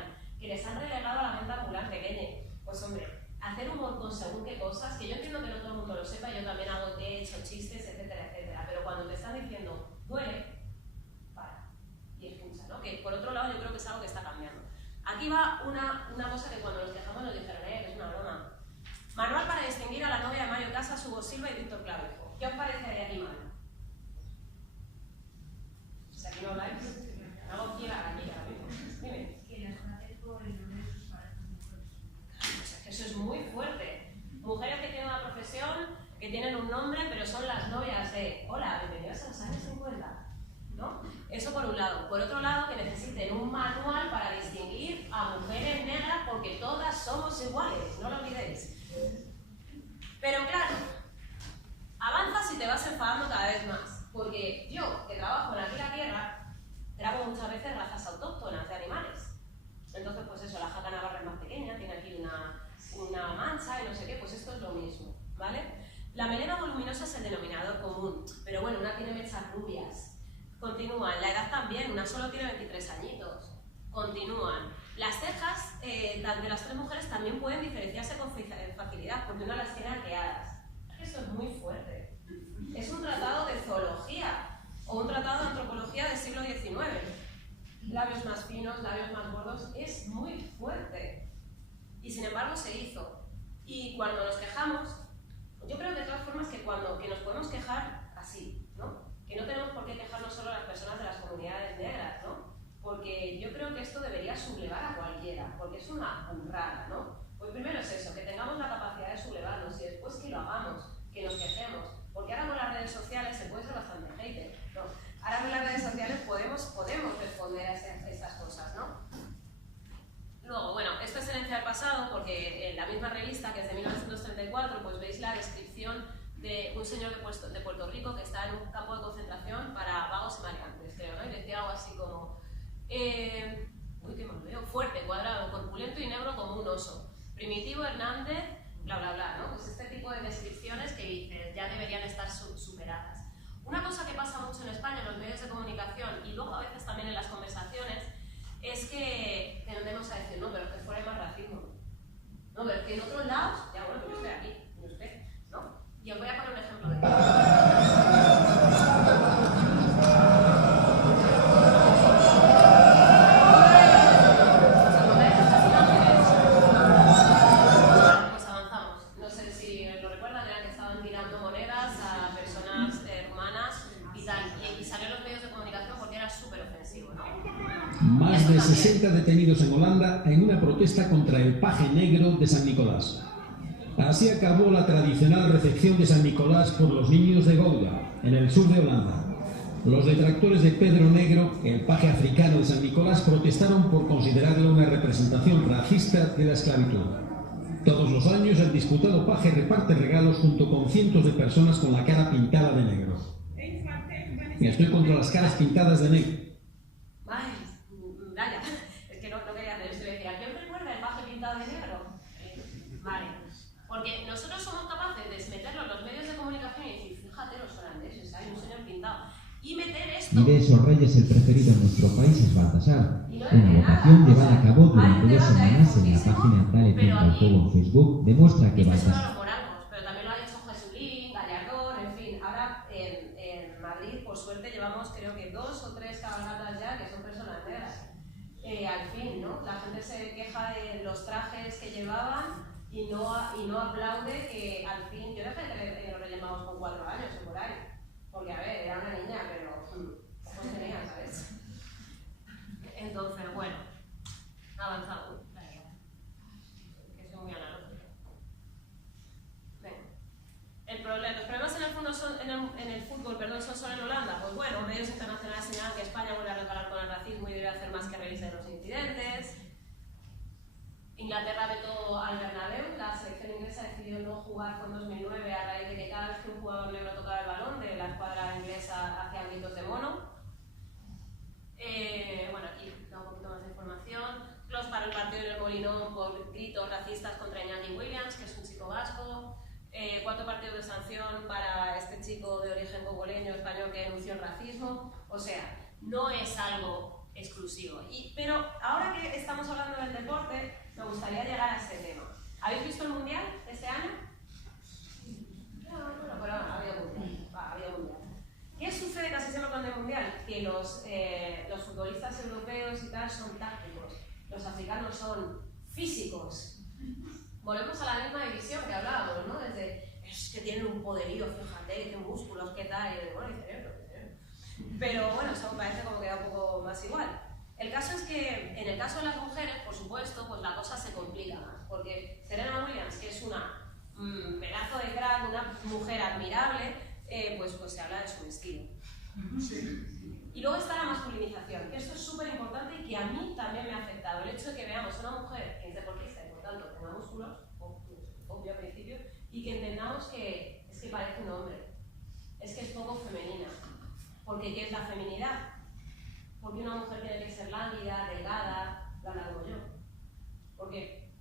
les han relegado a la mente ambulante, pequeña. Pues hombre, hacer humor con según qué cosas, que yo entiendo que no todo el mundo lo sepa, yo también he hecho chistes, etcétera, etcétera, pero cuando te están diciendo, duele, para, y escucha, ¿no? Que por otro lado yo creo que es algo que está cambiando. Aquí va una cosa que cuando nos quejamos nos dijeron, que es una broma. Manual para distinguir a la novia de Mario Casas, Hugo Silva y Víctor Clavijo. ¿Qué os parece de animal? Si aquí no habláis, hago ciega aquí ahora mismo. Dime. Que las conocen por el nombre de sus parejas. Eso es muy fuerte. Mujeres que tienen una profesión, que tienen un nombre, pero son las novias de hola, bienvenidos a los años 50. ¿No? Eso por un lado. Por otro lado, que necesiten un manual para distinguir a mujeres negras porque todas somos iguales, no lo olvidéis. Pero claro, avanzas y te vas enfadando cada vez más. Porque yo, que trabajo en Aquí la Tierra, grabo muchas veces razas autóctonas de animales. Entonces, pues eso, la jaca navarra es más pequeña, tiene aquí una mancha y no sé qué, pues esto es lo mismo, ¿vale? La melena voluminosa es el denominador común, pero bueno, una tiene mechas rubias. Continúan, la edad también, una solo tiene 23 añitos. Continúan. Las cejas de las tres mujeres también pueden diferenciarse con facilidad, porque una las tiene arqueadas. Esto es muy fuerte. Es un tratado de zoología o un tratado de antropología del siglo XIX. Labios más finos, labios más gordos, es muy fuerte. Y sin embargo se hizo. Y cuando nos quejamos, yo creo de todas formas que nos podemos quejar así, ¿no? Que no tenemos por qué quejarnos solo a las personas de las comunidades negras, ¿no? Porque yo creo que esto debería sublevar a cualquiera, porque es una burrada, ¿no? Pues primero es eso, que tengamos la capacidad de sublevarnos y después que lo hagamos, que nos quejemos. Porque ahora con las redes sociales se puede ser bastante hater, ¿no? Ahora con las redes sociales podemos responder a estas cosas, ¿no? Luego, bueno, esto es herencia del pasado porque en la misma revista, que es de 1934, pues veis la descripción de un señor de Puerto Rico que está en un campo de concentración para vagos y maleantes, creo, ¿no? Y decía algo así como, uy, qué mal veo, fuerte, cuadrado, corpulento y negro como un oso, Primitivo Hernández, bla, bla, bla, ¿no? Pues este tipo de descripciones que dices, ya deberían estar superadas. Una cosa que pasa mucho en España en los medios de comunicación y luego a veces también en las conversaciones es que tendemos a decir, no, pero es que fuera hay más racismo. No, pero es que en otros lados, ya bueno, pero yo estoy aquí, y usted, ¿no? Y os voy a poner un ejemplo de pues avanzamos. No sé si lo recuerdan, era que estaban tirando monedas a personas rumanas y tal, y salió en los medios de comunicación porque era súper ofensivo, ¿no? Más de 60 detenidos en Holanda en una protesta contra el paje negro de San Nicolás. Así acabó la tradicional recepción de San Nicolás por los niños de Gouda, en el sur de Holanda. Los detractores de Pedro Negro, el paje africano de San Nicolás, protestaron por considerarlo una representación racista de la esclavitud. Todos los años el disputado paje reparte regalos junto con cientos de personas con la cara pintada de negro. Y estoy contra las caras pintadas de negro. Ay, vaya, es que no quería hacer esto y decir, ¿a quién recuerda el paje pintado de negro? Vale, porque nosotros somos capaces de meterlo en los medios de comunicación y decir, fíjate los holandeses, hay un señor pintado, y meter esto. Y de esos reyes el preferido en nuestro país es Baltasar. Una votación llevada a cabo durante 2 semanas en la página Dale Tiempo al Juego en Facebook demuestra que Baltasar... Pero también lo ha hecho Jesulín, Gallardón, en fin, ahora en Madrid, por suerte, llevamos creo que 2 o 3 cabalgatas ya que son personas negras. Al fin, ¿no? La gente se queja de los trajes que llevaban y no aplaude que al fin, yo dejé de creer que los Reyes Magos con 4 años o por ahí, porque a ver, era una niña, pero ojos tenía, ¿sabes? Entonces, bueno, avanzamos. Que soy muy analógica. Venga. Los problemas en el fútbol son solo en Holanda. Pues bueno, medios internacionales señalan que España vuelve a recalar con el racismo y debe hacer más que revisar los incidentes. Inglaterra vetó al Bernabéu, la selección inglesa decidió no jugar con 2009 a raíz de que cada vez que un jugador negro tocaba el balón de la escuadra inglesa hacían gritos de mono. Bueno, aquí da un poquito más de información. Los para el partido en el Molinón por gritos racistas contra Iñaki Williams, que es un chico vasco. 4 partidos de sanción para este chico de origen congoleño español que denunció el racismo. O sea, no es algo exclusivo. Pero ahora que estamos hablando del deporte, me gustaría llegar a este tema. ¿Habéis visto el Mundial de este año? No, pero ha habido Mundial. ¿Qué sucede casi siempre cuando hay Mundial? Que los futbolistas europeos y tal son tácticos, los africanos son físicos. Volvemos a la misma división que hablábamos, ¿no? Desde, es que tienen un poderío, fíjate, qué músculos, qué tal, y bueno, y cerebro. Pero bueno, eso parece como que da un poco más igual. El caso es que en el caso de las mujeres, por supuesto, pues la cosa se complica más, porque Serena Williams, que es una pedazo de crack, una mujer admirable, pues se habla de su vestido. Y luego está la masculinización, que esto es súper importante y que a mí también me ha afectado. El hecho de que veamos una mujer que es deportista y por tanto tenga músculos, obvio al principio, y que entendamos que es que parece un hombre, es que es poco femenina. Porque ¿qué es la feminidad? Porque una mujer tiene que ser lánguida, delgada, blanda como yo. ¿Por qué?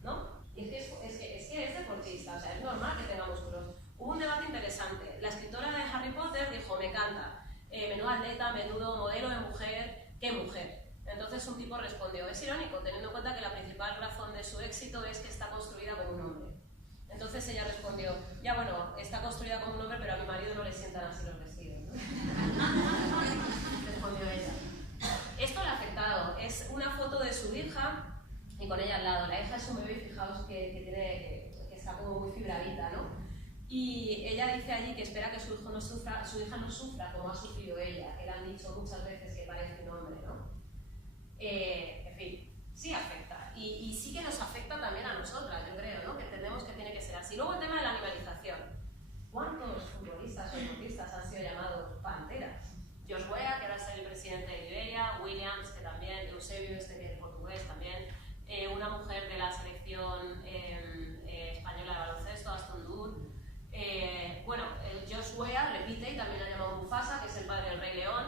¿No? Y es que es deportista, o sea, es normal que tenga músculos. Hubo un debate interesante. La escritora de Harry Potter dijo, me encanta, menudo atleta, menudo modelo de mujer, ¿qué mujer? Entonces un tipo respondió, es irónico, teniendo en cuenta que la principal razón de su éxito es que está construida como un hombre. Entonces ella respondió, ya bueno, está construida como un hombre, pero a mi marido no le sientan así los vestidos, ¿no? Respondió ella. Esto le ha afectado. Es una foto de su hija y con ella al lado. La hija es un bebé, fijaos que está como muy fibradita, ¿no? Y ella dice allí que espera que su hija no sufra como ha sufrido ella, que le han dicho muchas veces que parece un hombre, ¿no? En fin, sí afecta. Y sí que nos afecta también a nosotras, yo creo, ¿no? Que entendemos que tiene que ser así. Luego el tema de la animalización. ¿Cuántos futbolistas o deportistas han sido llamados panteras? Josh Weah, que ahora es el presidente de Liberia, Williams, que también, Eusebio, que es portugués también, una mujer de la selección española de baloncesto, Aston Dunn. Bueno, Josh Weah repite y también lo llamado Mufasa, que es el padre del Rey León.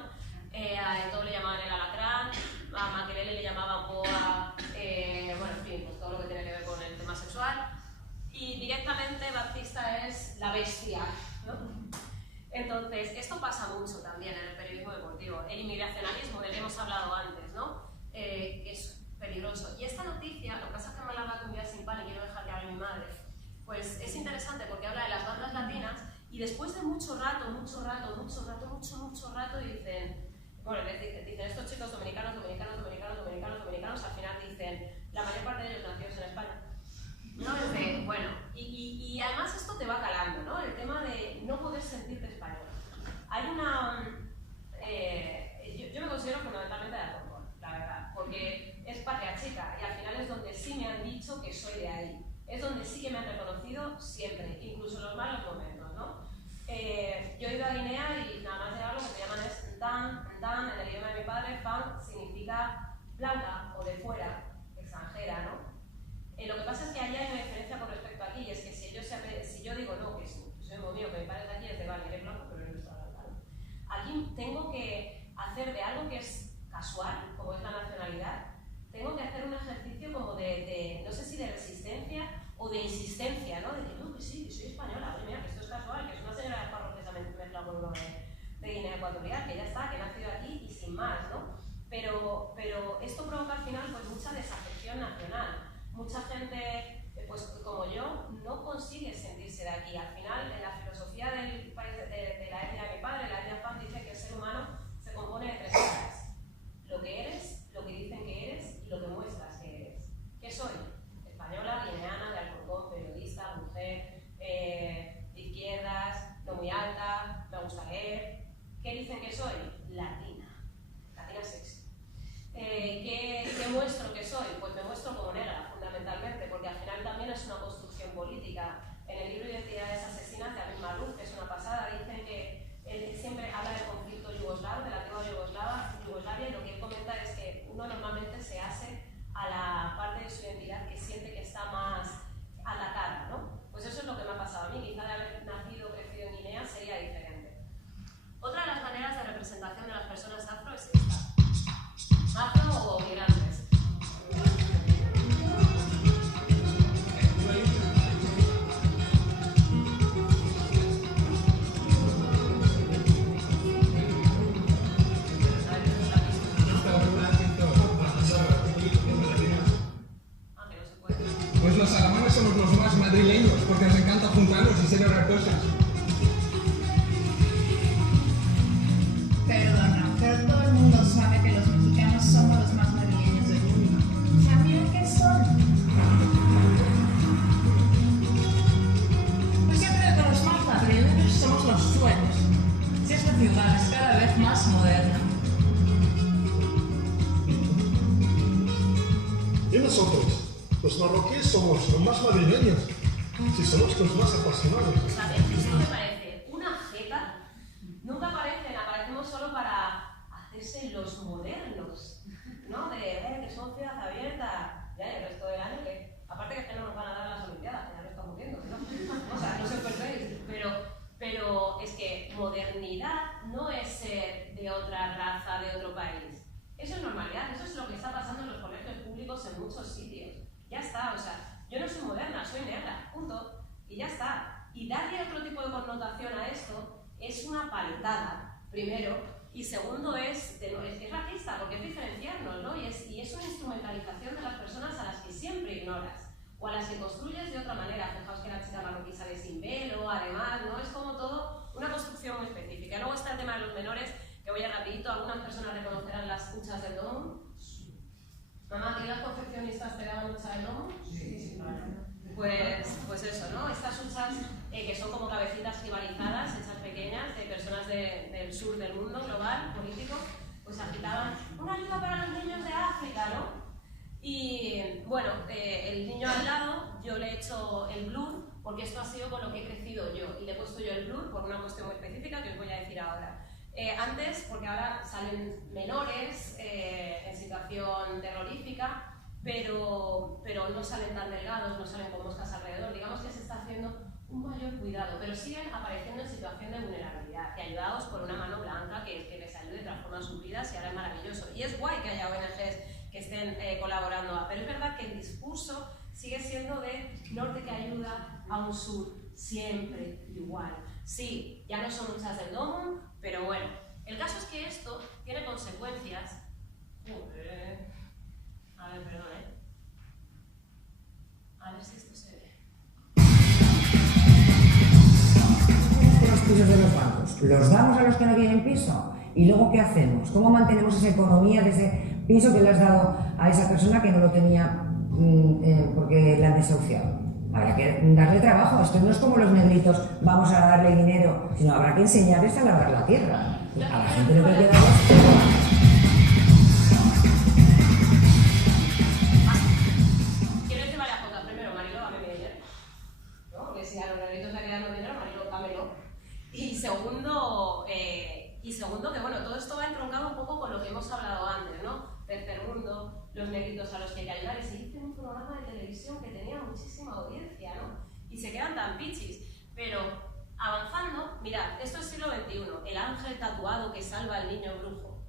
A Eto'o le llamaban el alacrán, a Makelele le llamaban boa, bueno, en fin, pues todo lo que tiene que ver con el tema sexual. Y directamente Baptista es la bestia, ¿no? Entonces, esto pasa mucho también en el periodismo deportivo. El inmigracionalismo, del que hemos hablado antes, ¿no? Que es peligroso. Y esta noticia, lo que pasa es que me la habla con Vida Sin Pan y quiero dejar que hable mi madre, pues es interesante porque habla de las bandas latinas y después de mucho rato, dicen, bueno, dicen estos chicos dominicanos, al final dicen, la mayor parte de ellos nacidos en España. ¿No? Bueno, y además esto te va calando, ¿no? El tema de no poder sentirte español. Hay una... yo me considero fundamentalmente de Alcorcón, la verdad, porque es patria chica y al final es donde sí me han dicho que soy de ahí. Es donde sí que me han reconocido siempre, incluso en los malos momentos, ¿no? Yo he ido a Guinea y nada más llegar lo que me llaman es Ntan, en el idioma de mi padre, Fan significa blanca o de fuera, extranjera, ¿no? Lo que pasa es que allá hay una diferencia con respecto a aquí, y es que si yo digo no, que soy muy mío, que mi padre es de aquí, es de vale, eres blanco, pero eres blanco. Aquí tengo que hacer de algo que es casual, como es la nacionalidad, tengo que hacer un ejercicio como de no sé si de resistencia o de insistencia, ¿no? De que no, que sí, que soy española, oye, mira, que esto es casual, que es una señora de Parro que se ha mezclado con uno de Guinea Ecuatorial, que ya está, que ha nacido aquí y sin más, ¿no? Pero esto provoca al final pues mucha desafección nacional. Mucha gente, pues como yo, no consigue sentirse de aquí. Al final, en la filosofía del país, de la etnia de mi padre, la etnia Fan dice que el ser humano se compone de tres cosas. Lo que eres, lo que dicen que eres y lo que muestras que eres. ¿Qué soy? Española, guineana, de Alcorcón, periodista, mujer, de izquierdas, no muy alta, me gusta leer. ¿Qué dicen que soy? Latina. Latina sexy. ¿Qué muestro que soy? Pues me muestro como negra, fundamentalmente, porque al final también es una construcción política. En el libro Identidades Asesinas te Y nosotros, los marroquíes, somos los más madrileños. Si somos los más apasionados. ¿Sabéis? Esto me parece una jeta. Nunca aparecemos solo para hacerse los modernos, ¿no? Que somos ciudad abierta. Ya, el resto del año, que aparte que no nos van a dar las Olimpiadas, que ya lo estamos viendo, ¿no? O sea, no se perdáis, pero es que modernidad no es ser de otra raza, de otro país. Eso es normalidad, eso es lo que está pasando en los colegios públicos en muchos sitios. Ya está, o sea, yo no soy moderna, soy negra, punto. Y ya está. Y darle otro tipo de connotación a esto es una paletada, primero. Y segundo es racista, porque es diferenciarnos, ¿no? Y es una instrumentalización de las personas a las que siempre ignoras. O a las que construyes de otra manera. Fijaos que la chica marroquí sale sin velo, además, ¿no? Es como todo una construcción muy específica. Luego está el tema de los menores, que voy a rapidito. Algunas personas reconocerán las huchas del domo. Mamá, ¿y las confeccionistas te daban hucha del domo? Sí. Pues eso, ¿no? Estas huchas que son como cabecitas jibarizadas, hechas pequeñas, de personas del sur del mundo global, político, pues agitaban una ayuda para los niños de África, ¿no? Y bueno, el niño al lado, yo le he hecho el blur, porque esto ha sido con lo que he crecido yo, y le he puesto yo el blur por una cuestión muy específica que os voy a decir ahora. Antes, porque ahora salen menores en situación terrorífica, pero no salen tan delgados, no salen con moscas alrededor. Digamos que se está haciendo un mayor cuidado, pero siguen apareciendo en situación de vulnerabilidad y ayudados por una mano blanca que les ayude y transforma sus vidas, y ahora es maravilloso. Y es guay que haya ONGs que estén colaborando, pero es verdad que el discurso sigue siendo de norte que ayuda a un sur, siempre igual. Sí, ya no son muchas del domo, pero bueno, el caso es que esto tiene consecuencias. A ver, perdón, a ver si esto se ve. Los pisos de los bancos, ¿los damos a los que no tienen piso? ¿Y luego qué hacemos? ¿Cómo mantenemos esa economía de ese piso que le has dado a esa persona que no lo tenía porque la han desahuciado? Habrá que darle trabajo. Esto no es como los negritos, vamos a darle dinero, sino habrá que enseñarles a labrar la tierra. A la gente lo que queda es... Y segundo, que bueno, todo esto va entroncado un poco con lo que hemos hablado antes, ¿no? Tercer mundo, los negritos a los que hay que ayudar. Y se hizo un programa de televisión que tenía muchísima audiencia, ¿no? Y se quedan tan pichis. Pero avanzando, mirad, esto es siglo XXI, el ángel tatuado que salva al niño brujo.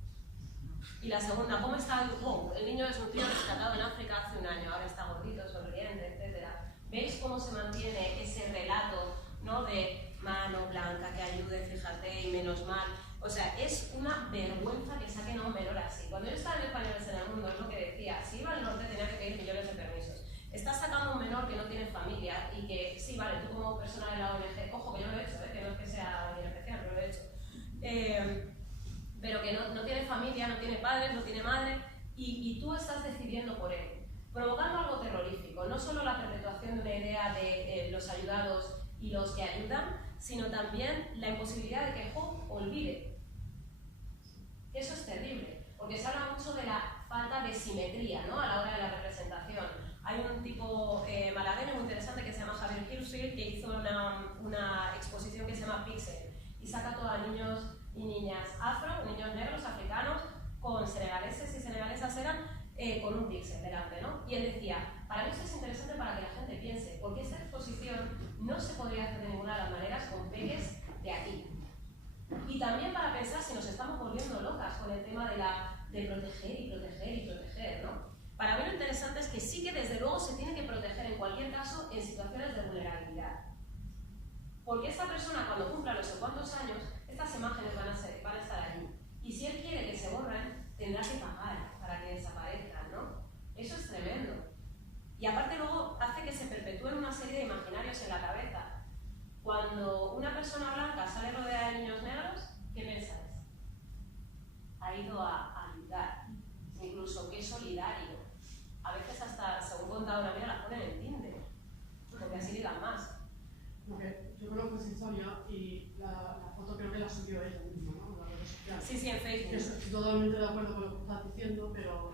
Y la segunda, ¿cómo está el brujo? El niño es un tío rescatado en África hace un año, ahora está gordito, sonriente, etc. ¿Veis cómo se mantiene ese relato, ¿no? De mano blanca que ayude, fíjate, y menos mal? O sea, es una vergüenza que saquen a un menor así. Cuando yo estaba en Españoles en el Mundo, es lo que decía, si iba al norte tenía que pedir millones de permisos. Estás sacando a un menor que no tiene familia y que, sí, vale, tú como persona de la ONG, ojo, que yo lo he hecho, que no es que sea alguien especial, pero lo he hecho, pero que no tiene familia, no tiene padres, no tiene madre, y tú estás decidiendo por él, provocando algo terrorífico, no solo la perpetuación de una idea de los ayudados y los que ayudan, sino también la imposibilidad de que Hope olvide. Eso es terrible, porque se habla mucho de la falta de simetría, ¿no? A la hora de la representación. Hay un tipo malagueño muy interesante que se llama Javier Hirschfield, que hizo una exposición que se llama Pixel, y saca todo a niños y niñas afro, niños negros, africanos, con senegaleses y senegalesas eran, con un píxel delante, ¿no? Y él decía, para mí esto es interesante para que la gente piense, porque esta exposición no se podría hacer de ninguna de las maneras con peques de aquí. Y también para pensar si nos estamos volviendo locas con el tema de proteger y proteger y proteger, ¿no? Para mí lo interesante es que sí que desde luego se tiene que proteger en cualquier caso en situaciones de vulnerabilidad. Porque esta persona cuando cumpla no sé cuántos años, estas imágenes van a estar allí. Y si él quiere que se borren, tendrá que pagar para que desaparezcan, ¿no? Eso es tremendo. Y aparte luego hace que se perpetúen una serie de imaginarios en la cabeza. Cuando una persona blanca sale rodeada de niños negros, ¿qué pensáis? Ha ido a ayudar, incluso que es solidario. A veces hasta, según contaba una amiga, las ponen en Tinder, porque así ligan más. Porque yo creo que es historia y la foto creo que la subió ella misma, ¿no? La redes sociales. Sí, en Facebook. Estoy totalmente de acuerdo con lo que estás diciendo, pero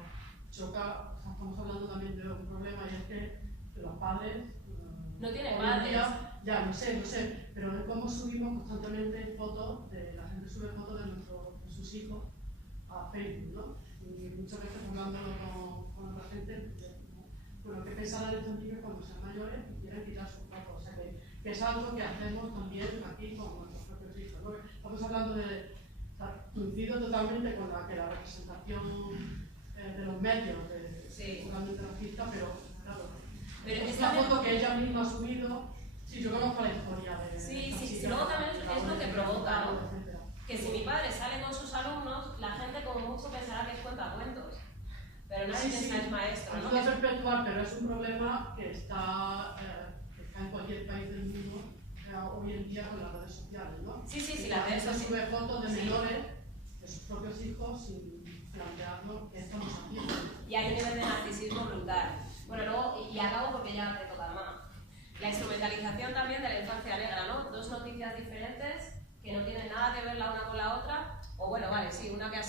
choca, o sea, estamos hablando también de un problema y es que los padres no tienen hoy en padres. día, ya, no sé, pero de cómo subimos constantemente fotos, la gente sube fotos de sus hijos a Facebook, ¿no? Y muchas veces hablándolo con otra gente, bueno, ¿qué pensarán estos niños cuando sean mayores y quieran quitar sus fotos? O sea, que es algo que hacemos también aquí con nuestros propios hijos, ¿no? Estamos hablando de, o sea, coincido totalmente con la representación de los medios, totalmente racista, pero claro, es una foto que ella misma ha subido. Sí, yo conozco la historia de... Sí, luego también es lo que provoca, ¿no? Que si mi padre sale con sus alumnos, la gente como mucho pensará que es cuentacuentos, pero nadie piensa es maestro, ¿no? Ayuda a perpetuar, pero es un problema que está en cualquier país del mundo hoy en día con las redes sociales, ¿no? Sí, las redes sociales. Sube fotos de menores, de sus propios hijos, sin plantearlo, ¿qué estamos haciendo? Y hay un nivel de narcisismo brutal. Bueno, luego, y acabo porque ya te toca más. La instrumentalización también de la infancia negra, ¿no? Dos noticias diferentes que no tienen nada que ver la una con la otra, o bueno, vale, sí, una que ha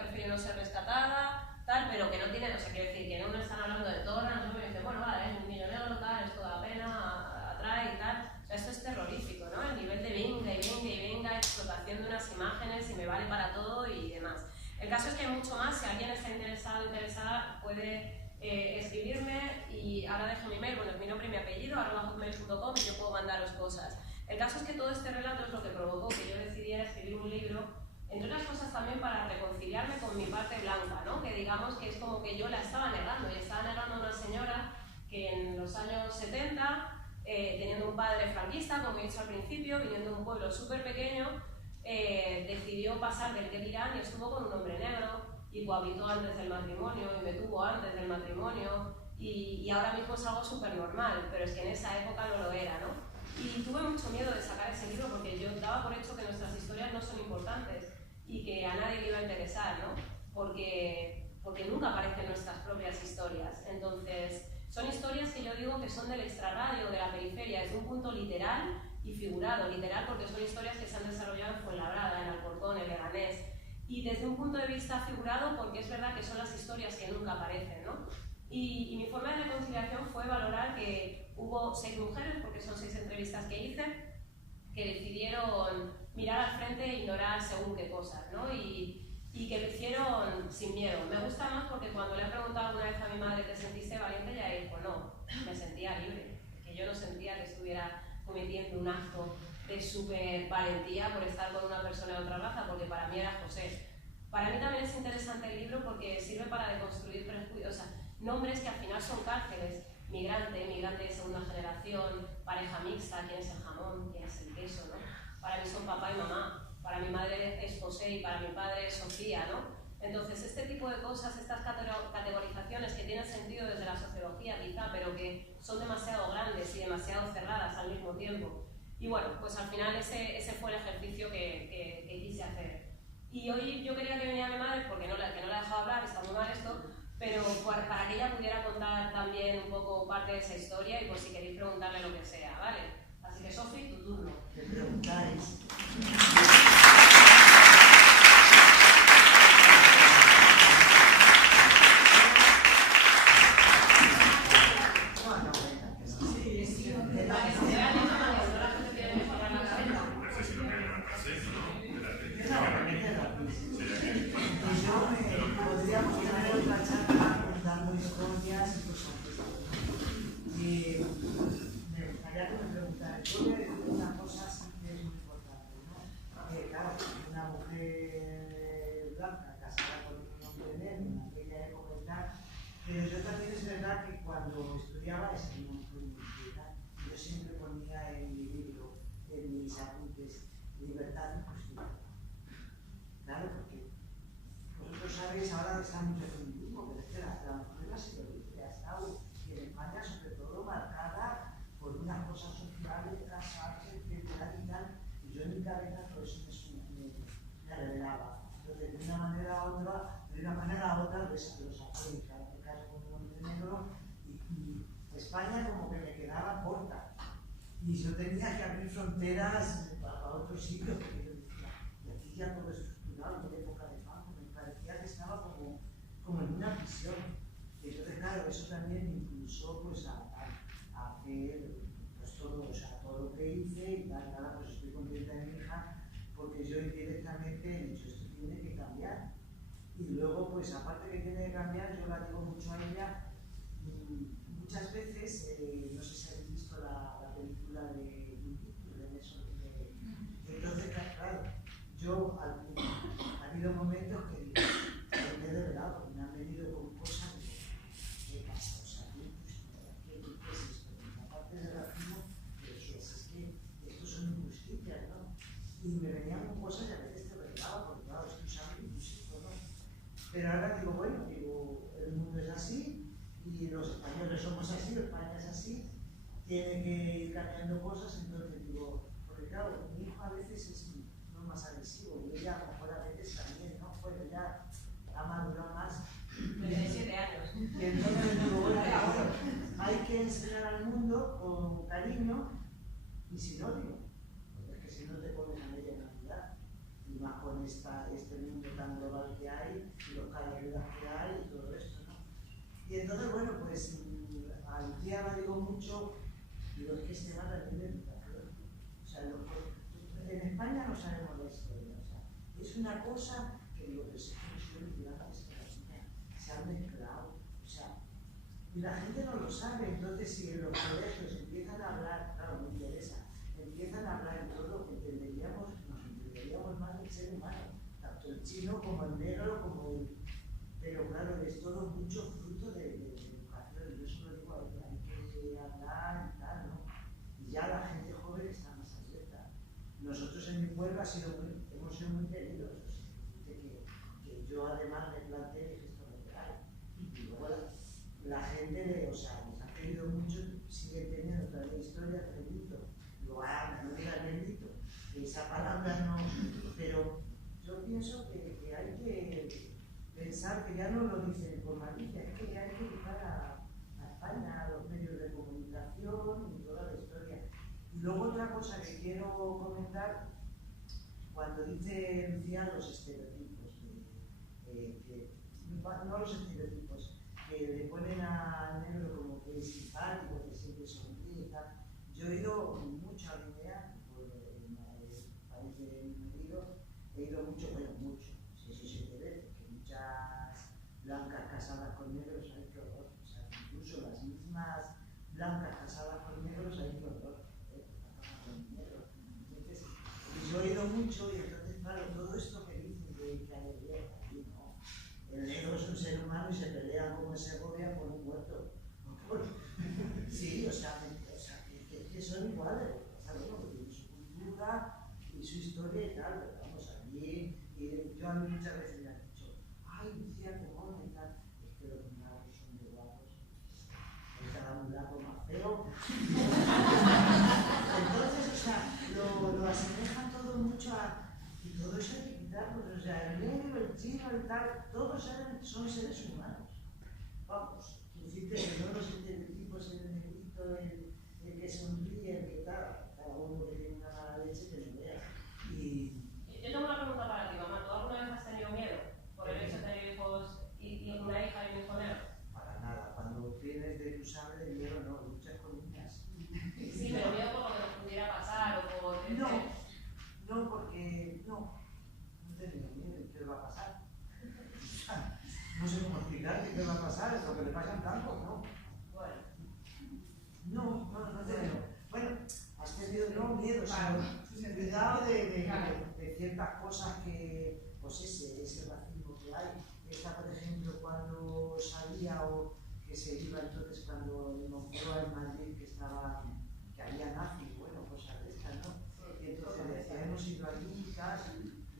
preferido no ser rescatada, tal, pero que no tienen, o sea, quiero decir, que no están hablando de tornas, ¿no? Y dicen, bueno, vale, es un niño negro, tal, esto da pena, atrae y tal. O sea, esto es terrorífico, ¿no? El nivel de venga, explotación de unas imágenes y me vale para todo y demás. El caso es que hay mucho más, si alguien está interesado o interesada puede escribirme y ahora dejo mi email, bueno, es mi nombre y mi apellido, @hotmail.com y yo puedo mandaros cosas. El caso es que todo este relato es lo que provocó que yo decidiera escribir un libro, entre otras cosas también para reconciliarme con mi parte blanca, ¿no? Que digamos que es como que yo la estaba negando, y estaba negando a una señora que en los años 70, teniendo un padre franquista, como he dicho al principio, viniendo de un pueblo súper pequeño, decidió pasar del que dirán y estuvo con un hombre negro y cohabitó antes del matrimonio y me tuvo antes del matrimonio y ahora mismo es algo súper normal, pero es que en esa época no lo era, ¿no? Y tuve mucho miedo de sacar ese libro porque yo daba por hecho que nuestras historias no son importantes y que a nadie le iba a interesar, ¿no? Porque nunca aparecen nuestras propias historias. Entonces, son historias que yo digo que son del extrarradio, de la periferia, desde un punto literal y figurado. Literal porque son historias que se han desarrollado en Fuenlabrada, en Alcorcón, en Leganés. Y desde un punto de vista figurado porque es verdad que son las historias que nunca aparecen, ¿no? Y mi forma de reconciliación fue valorar que hubo 6 mujeres, porque son 6 entrevistas que hice, que decidieron mirar al frente e ignorar según qué cosas, ¿no? Y que lo hicieron sin miedo. Me gusta más porque cuando le he preguntado alguna vez a mi madre ¿te sentiste valiente? Ella dijo no, me sentía libre, que yo no sentía que estuviera cometiendo un acto de súper valentía por estar con una persona de otra raza, porque para mí era José. Para mí también es interesante el libro porque sirve para deconstruir prejuicios, o sea, nombres que al final son cárceles. Migrante de segunda generación, pareja mixta, quién es el jamón, quién es el queso, ¿no? Para mí son papá y mamá, para mi madre es José y para mi padre es Sofía, ¿no? Entonces, este tipo de cosas, estas categorizaciones que tienen sentido desde la sociología quizá, pero que son demasiado grandes y demasiado cerradas al mismo tiempo. Y bueno, pues al final ese fue el ejercicio que quise hacer. Y hoy yo quería que viniera mi madre, porque no la he dejado hablar, está muy mal esto, pero para que ella pudiera contar también un poco parte de esa historia y por si queréis preguntarle lo que sea, ¿vale? Así que Sofi, tu turno. ¿Qué preguntáis? Podríamos tener otra charla contando historias y cosas así. Me gustaría que me preguntaran. Yo voy a decir una cosa sí que es muy importante, ¿no? Claro, una mujer blanca casada con un hombre negro en aquella época y tal, pero yo también es verdad que cuando estudiaba yo siempre ponía en mi libro, en mis apuntes, libertad y justicia. Claro, porque vosotros sabéis ahora que está mucho feminismo, pero es que la mujer ha sido libre, ha estado en España sobre todo marcada por unas cosas sociales, casarse, etcétera y tal, y yo en mi cabeza todo eso me revelaba. Entonces, de una manera a otra, los apoyos, en este caso con un hombre negro, y España como que me quedaba corta. Y yo tenía que abrir fronteras para otros sitios, porque yo decía, y aquí ya todo es estructurado, en época de Franco, me parecía que estaba como en una prisión. claro, eso también me impulsó pues, a hacer pues, todo, o sea, todo lo que hice y tal, nada, pues estoy contenta de mi hija porque yo directamente he dicho, esto tiene que cambiar. Y luego, pues aparte que tiene que cambiar, yo la digo mucho a ella, muchas veces, no sé si habéis visto la película de Nelson, entonces, claro, yo ha habido momentos que me he revelado, porque me han venido con cosas de ¿qué pasa? O sea, ¿qué es esto? Aparte del racismo, es que estos son injusticias, ¿no? Y me venían con cosas y a veces te revelaba, porque claro, es tu sangre y tu hijo, ¿no? Pero ahora digo, bueno, el mundo es así, y los españoles somos así, España es así, tiene que ir cambiando cosas, entonces digo, porque claro, mi hijo a veces es no más agresivo, y ella a lo mejor a veces también, ¿no? Bueno, ya ha madurado más. Tiene 7 años. Y entonces digo, bueno, hay que enseñar al mundo con cariño y sin odio, porque es que si no te pones a ella en realidad, y más con este mundo tan global que hay, y los caídas que hay y todo esto, ¿no? Y entonces, bueno, pues a mi tía la digo mucho, digo, es que este va a tener educación. O sea, en España no sabemos la historia, o sea, es una cosa que digo, pero si no es una se han mezclado, o sea, y la gente no lo sabe, entonces si en los colegios empiezan a hablar, claro, me interesa, empiezan a hablar en todo lo que nos entenderíamos más del ser humano, tanto el chino como el negro, como el... Pero claro, es todo mucho fruto de educación, yo eso lo digo, hay que hablar y tal, ¿no? Y ya la gente joven está más abierta. Nosotros en mi pueblo hemos sido muy queridos, o sea, que yo además me planteé que esto no hay. Y luego la gente, o sea, nos ha querido mucho, sigue teniendo todavía historias de bendito. Digo, no digas bendito, que esa palabra no, pero yo pienso que hay que pensar que ya no lo dicen por malicia, es que ya hay que educar a España, a los medios de comunicación y toda la historia. Y luego otra cosa que quiero comentar, cuando dice Lucía los estereotipos, no los estereotipos, que le ponen al negro como que es simpático, que siempre sonríe y tal. Yo he ido mucho a Guinea, por el país de mi marido, he ido mucho, bueno, mucho, 6 o 7 veces, que muchas blancas casadas con negros, hay que horror, o sea, incluso las mismas blancas casadas con negros, hay que horror, entonces, yo he ido mucho y entonces, claro, todo esto que dicen que hay aquí, ¿no? El negro es un ser humano y se pelea como en Segovia por un muerto. Sí, o sea, que son iguales, o sea, bueno, que tienen su cultura y su historia y tal, pero vamos, allí, yo a mí muchas veces me han dicho, ay, Lucía, qué mono y tal, es que los mulatos son muy guapos, hay cada mulato más feo. Entonces, o sea, lo asemejan todo mucho a, y todo eso hay que quitarlo, o sea, el negro, el chino, el tal, todos son seres humanos. Vamos, decirte que no los estereotipos, el negrito, el que sonríe, el que tal, cada uno que tiene una mala leche que no vea. Yo tengo una pregunta para ti, mamá. ¿Tú alguna vez has tenido miedo por el hecho de tener hijos y una hija y un hijo negro? Para nada, cuando tienes de tu sangre el miedo no, luchas con niñas. Sí, pero miedo por lo que nos pudiera pasar o por... No, porque no tengo miedo, ¿qué va a pasar? No sé cómo explicarte qué va a pasar, es lo que le pasa al campo, ¿no? Bueno. No tengo. Bueno, has tenido miedo, sino cuidado de ciertas cosas que, pues ese racismo que hay. Esta, por ejemplo, cuando salía o que se iba entonces cuando en Moncloa, en Madrid, que había nazis, bueno, cosas de estas, ¿no? Y entonces decía, hemos ido allí y tal,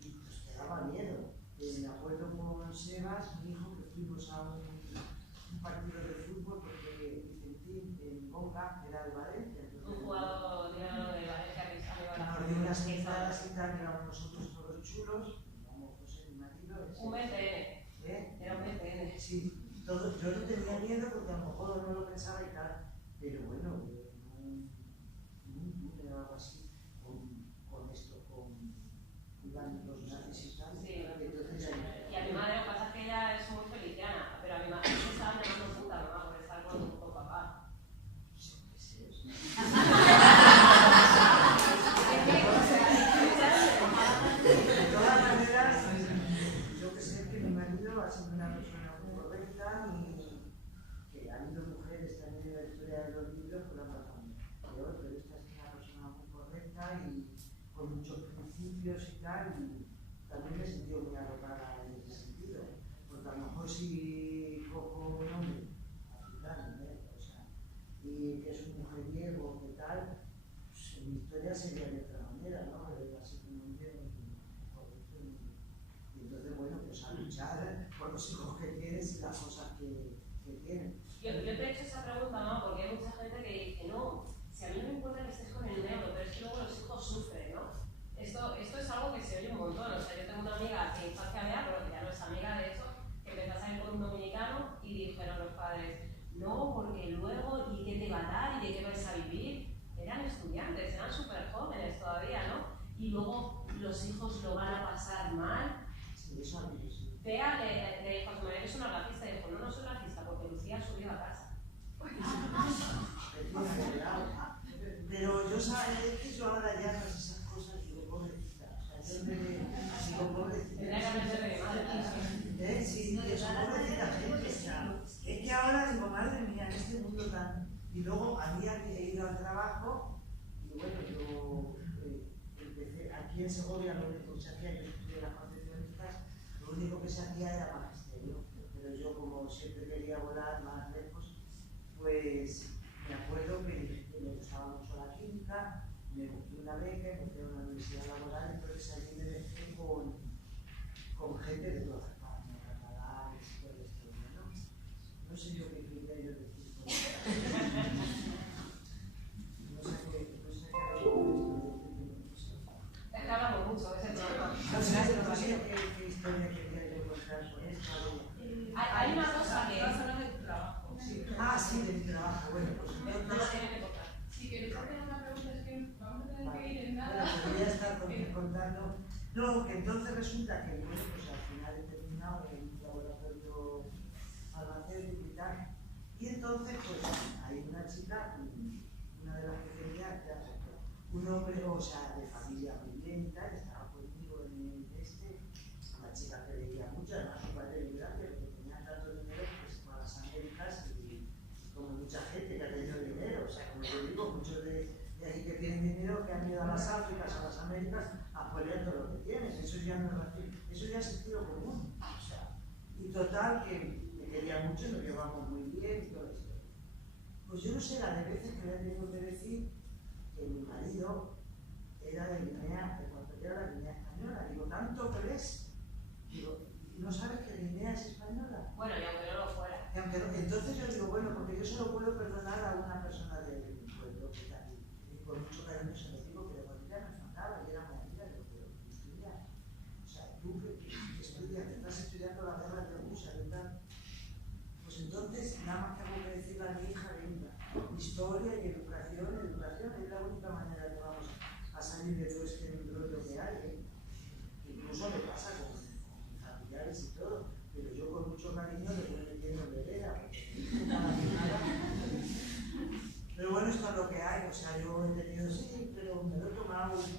y pues te daba miedo. Me acuerdo con Sebas, mi hijo, que fuimos a un partido de fútbol porque Vicentín en Bonga era de Valencia. Un jugador de Valencia que nos dio unas entradas y tal, éramos nosotros todos chulos, como José mi marido. Un BTN. Era un BTN. Sí, yo no tenía miedo porque a lo mejor no lo pensaba y tal, pero bueno, no algo así con esto, iban los nazis y tal. Sí, entonces, y a mi madre lo que pasa es que ella es muy feliciana, pero a mi madre se estaba llamando puta, mamá, persona muy correcta, ni que ha habido mujeres también en la historia de los libros que lo han pasado peor, pero esta es una persona muy correcta y con muchos principios y tal, y también me he sentido muy arropada en ese sentido, porque a lo mejor si cojo un hombre africano, o sea, y que es un mujeriego, que tal, pues, mi historia sería de otra manera, ¿no? Pero así como un bien correcto. Y entonces, bueno, pues a luchar por los hijos que tienes y las cosas que tienes. Yo te he hecho esa pregunta, ¿no? Porque hay mucha gente que dice, no, si a mí no me importa que estés con el negro, pero es que luego los hijos sufren, ¿no? Esto es algo que se oye un montón. O sea, yo tengo una amiga que infancia mía, pero que ya no es amiga de hecho, que empezó a salir con un dominicano y dijeron los padres, no, porque luego, ¿y qué te va a dar? ¿Y de qué vais a vivir? Eran estudiantes, eran súper jóvenes todavía, ¿no? Y luego los hijos lo van a pasar mal. Sí, eso a mí sí. Bea le dijo a su madre, eres una racista, y dijo, no soy racista, porque Lucía subió a casa. Pero yo sabes que yo ahora ya no sé esas cosas y digo, pobrecita. O sea, yo me digo, pobrecita. Sí, yo soy pobrecita gente. Es que ahora digo, madre mía, en este mundo tan... Y luego había que ir al trabajo y bueno, yo empecé aquí en Segovia, lo único que se hacía, yo estudié las concepcionistas, lo único que se hacía era magisterio. Pero yo como siempre quería volar más lejos, pues me acuerdo que me gustaba mucho la química, me busqué una beca, me fui a una universidad laboral, entonces allí me mezclé con gente de toda España, catalanes y todo esto, ¿no? No sé yo qué criterio decir con esto. No sé qué Te hablamos mucho, ese es el problema. No sé qué historia quería yo contar con esto. Hay una cosa que... Vas a hablar de tu trabajo. Sí. Ah, sí, de mi trabajo. Bueno, pues si queréis hacer una pregunta, es que vamos a tener que ir en nada. Bueno, pues voy a estar contando. No, que entonces resulta que, bueno, pues al final he terminado en un laboratorio farmacéutico y tal. Y entonces, pues hay una chica, una de las que quería, un hombre, o sea, de familia muy bien y tal, estaba conmigo en una chica que leía mucho, además su padre era grande, porque tenía tanto dinero que se fue a las Américas y como mucha gente que ha tenido dinero, o sea, como yo digo, muchos de ahí que tienen dinero que han ido a las Áfricas, a las Américas, a apoyar todo lo que tienes, eso ya no es racismo, eso ya es sentido común, o sea, y total que me quería mucho, nos llevamos muy bien y todo esto. Pues yo no sé la de veces que le he tenido que decir que mi marido era de Guinea Ecuatorial, la Guinea Española, digo, ¿tanto que ves? Digo, ¿no sabes que Guinea es española? Bueno, y aunque no lo fuera. Entonces yo digo, bueno, porque yo solo puedo perdonar a una persona de mi pueblo, que tal, y con mucho cariño se lo digo, pero cuando ella me faltaba y era muy amiga, digo, pero estudia, o sea, tú que estudias, que estás estudiando la guerra de Rusia y tal, pues entonces nada más tengo que decirle a mi hija, venga, historia y educación es la única manera que vamos a salir de todo este embrollo que hay, incluso me pasa con familiares y todo, pero yo con mucho cariño le voy metiendo en vereda. Pero bueno, esto es lo que hay, o sea, yo he tenido, sí, pero me lo he tomado un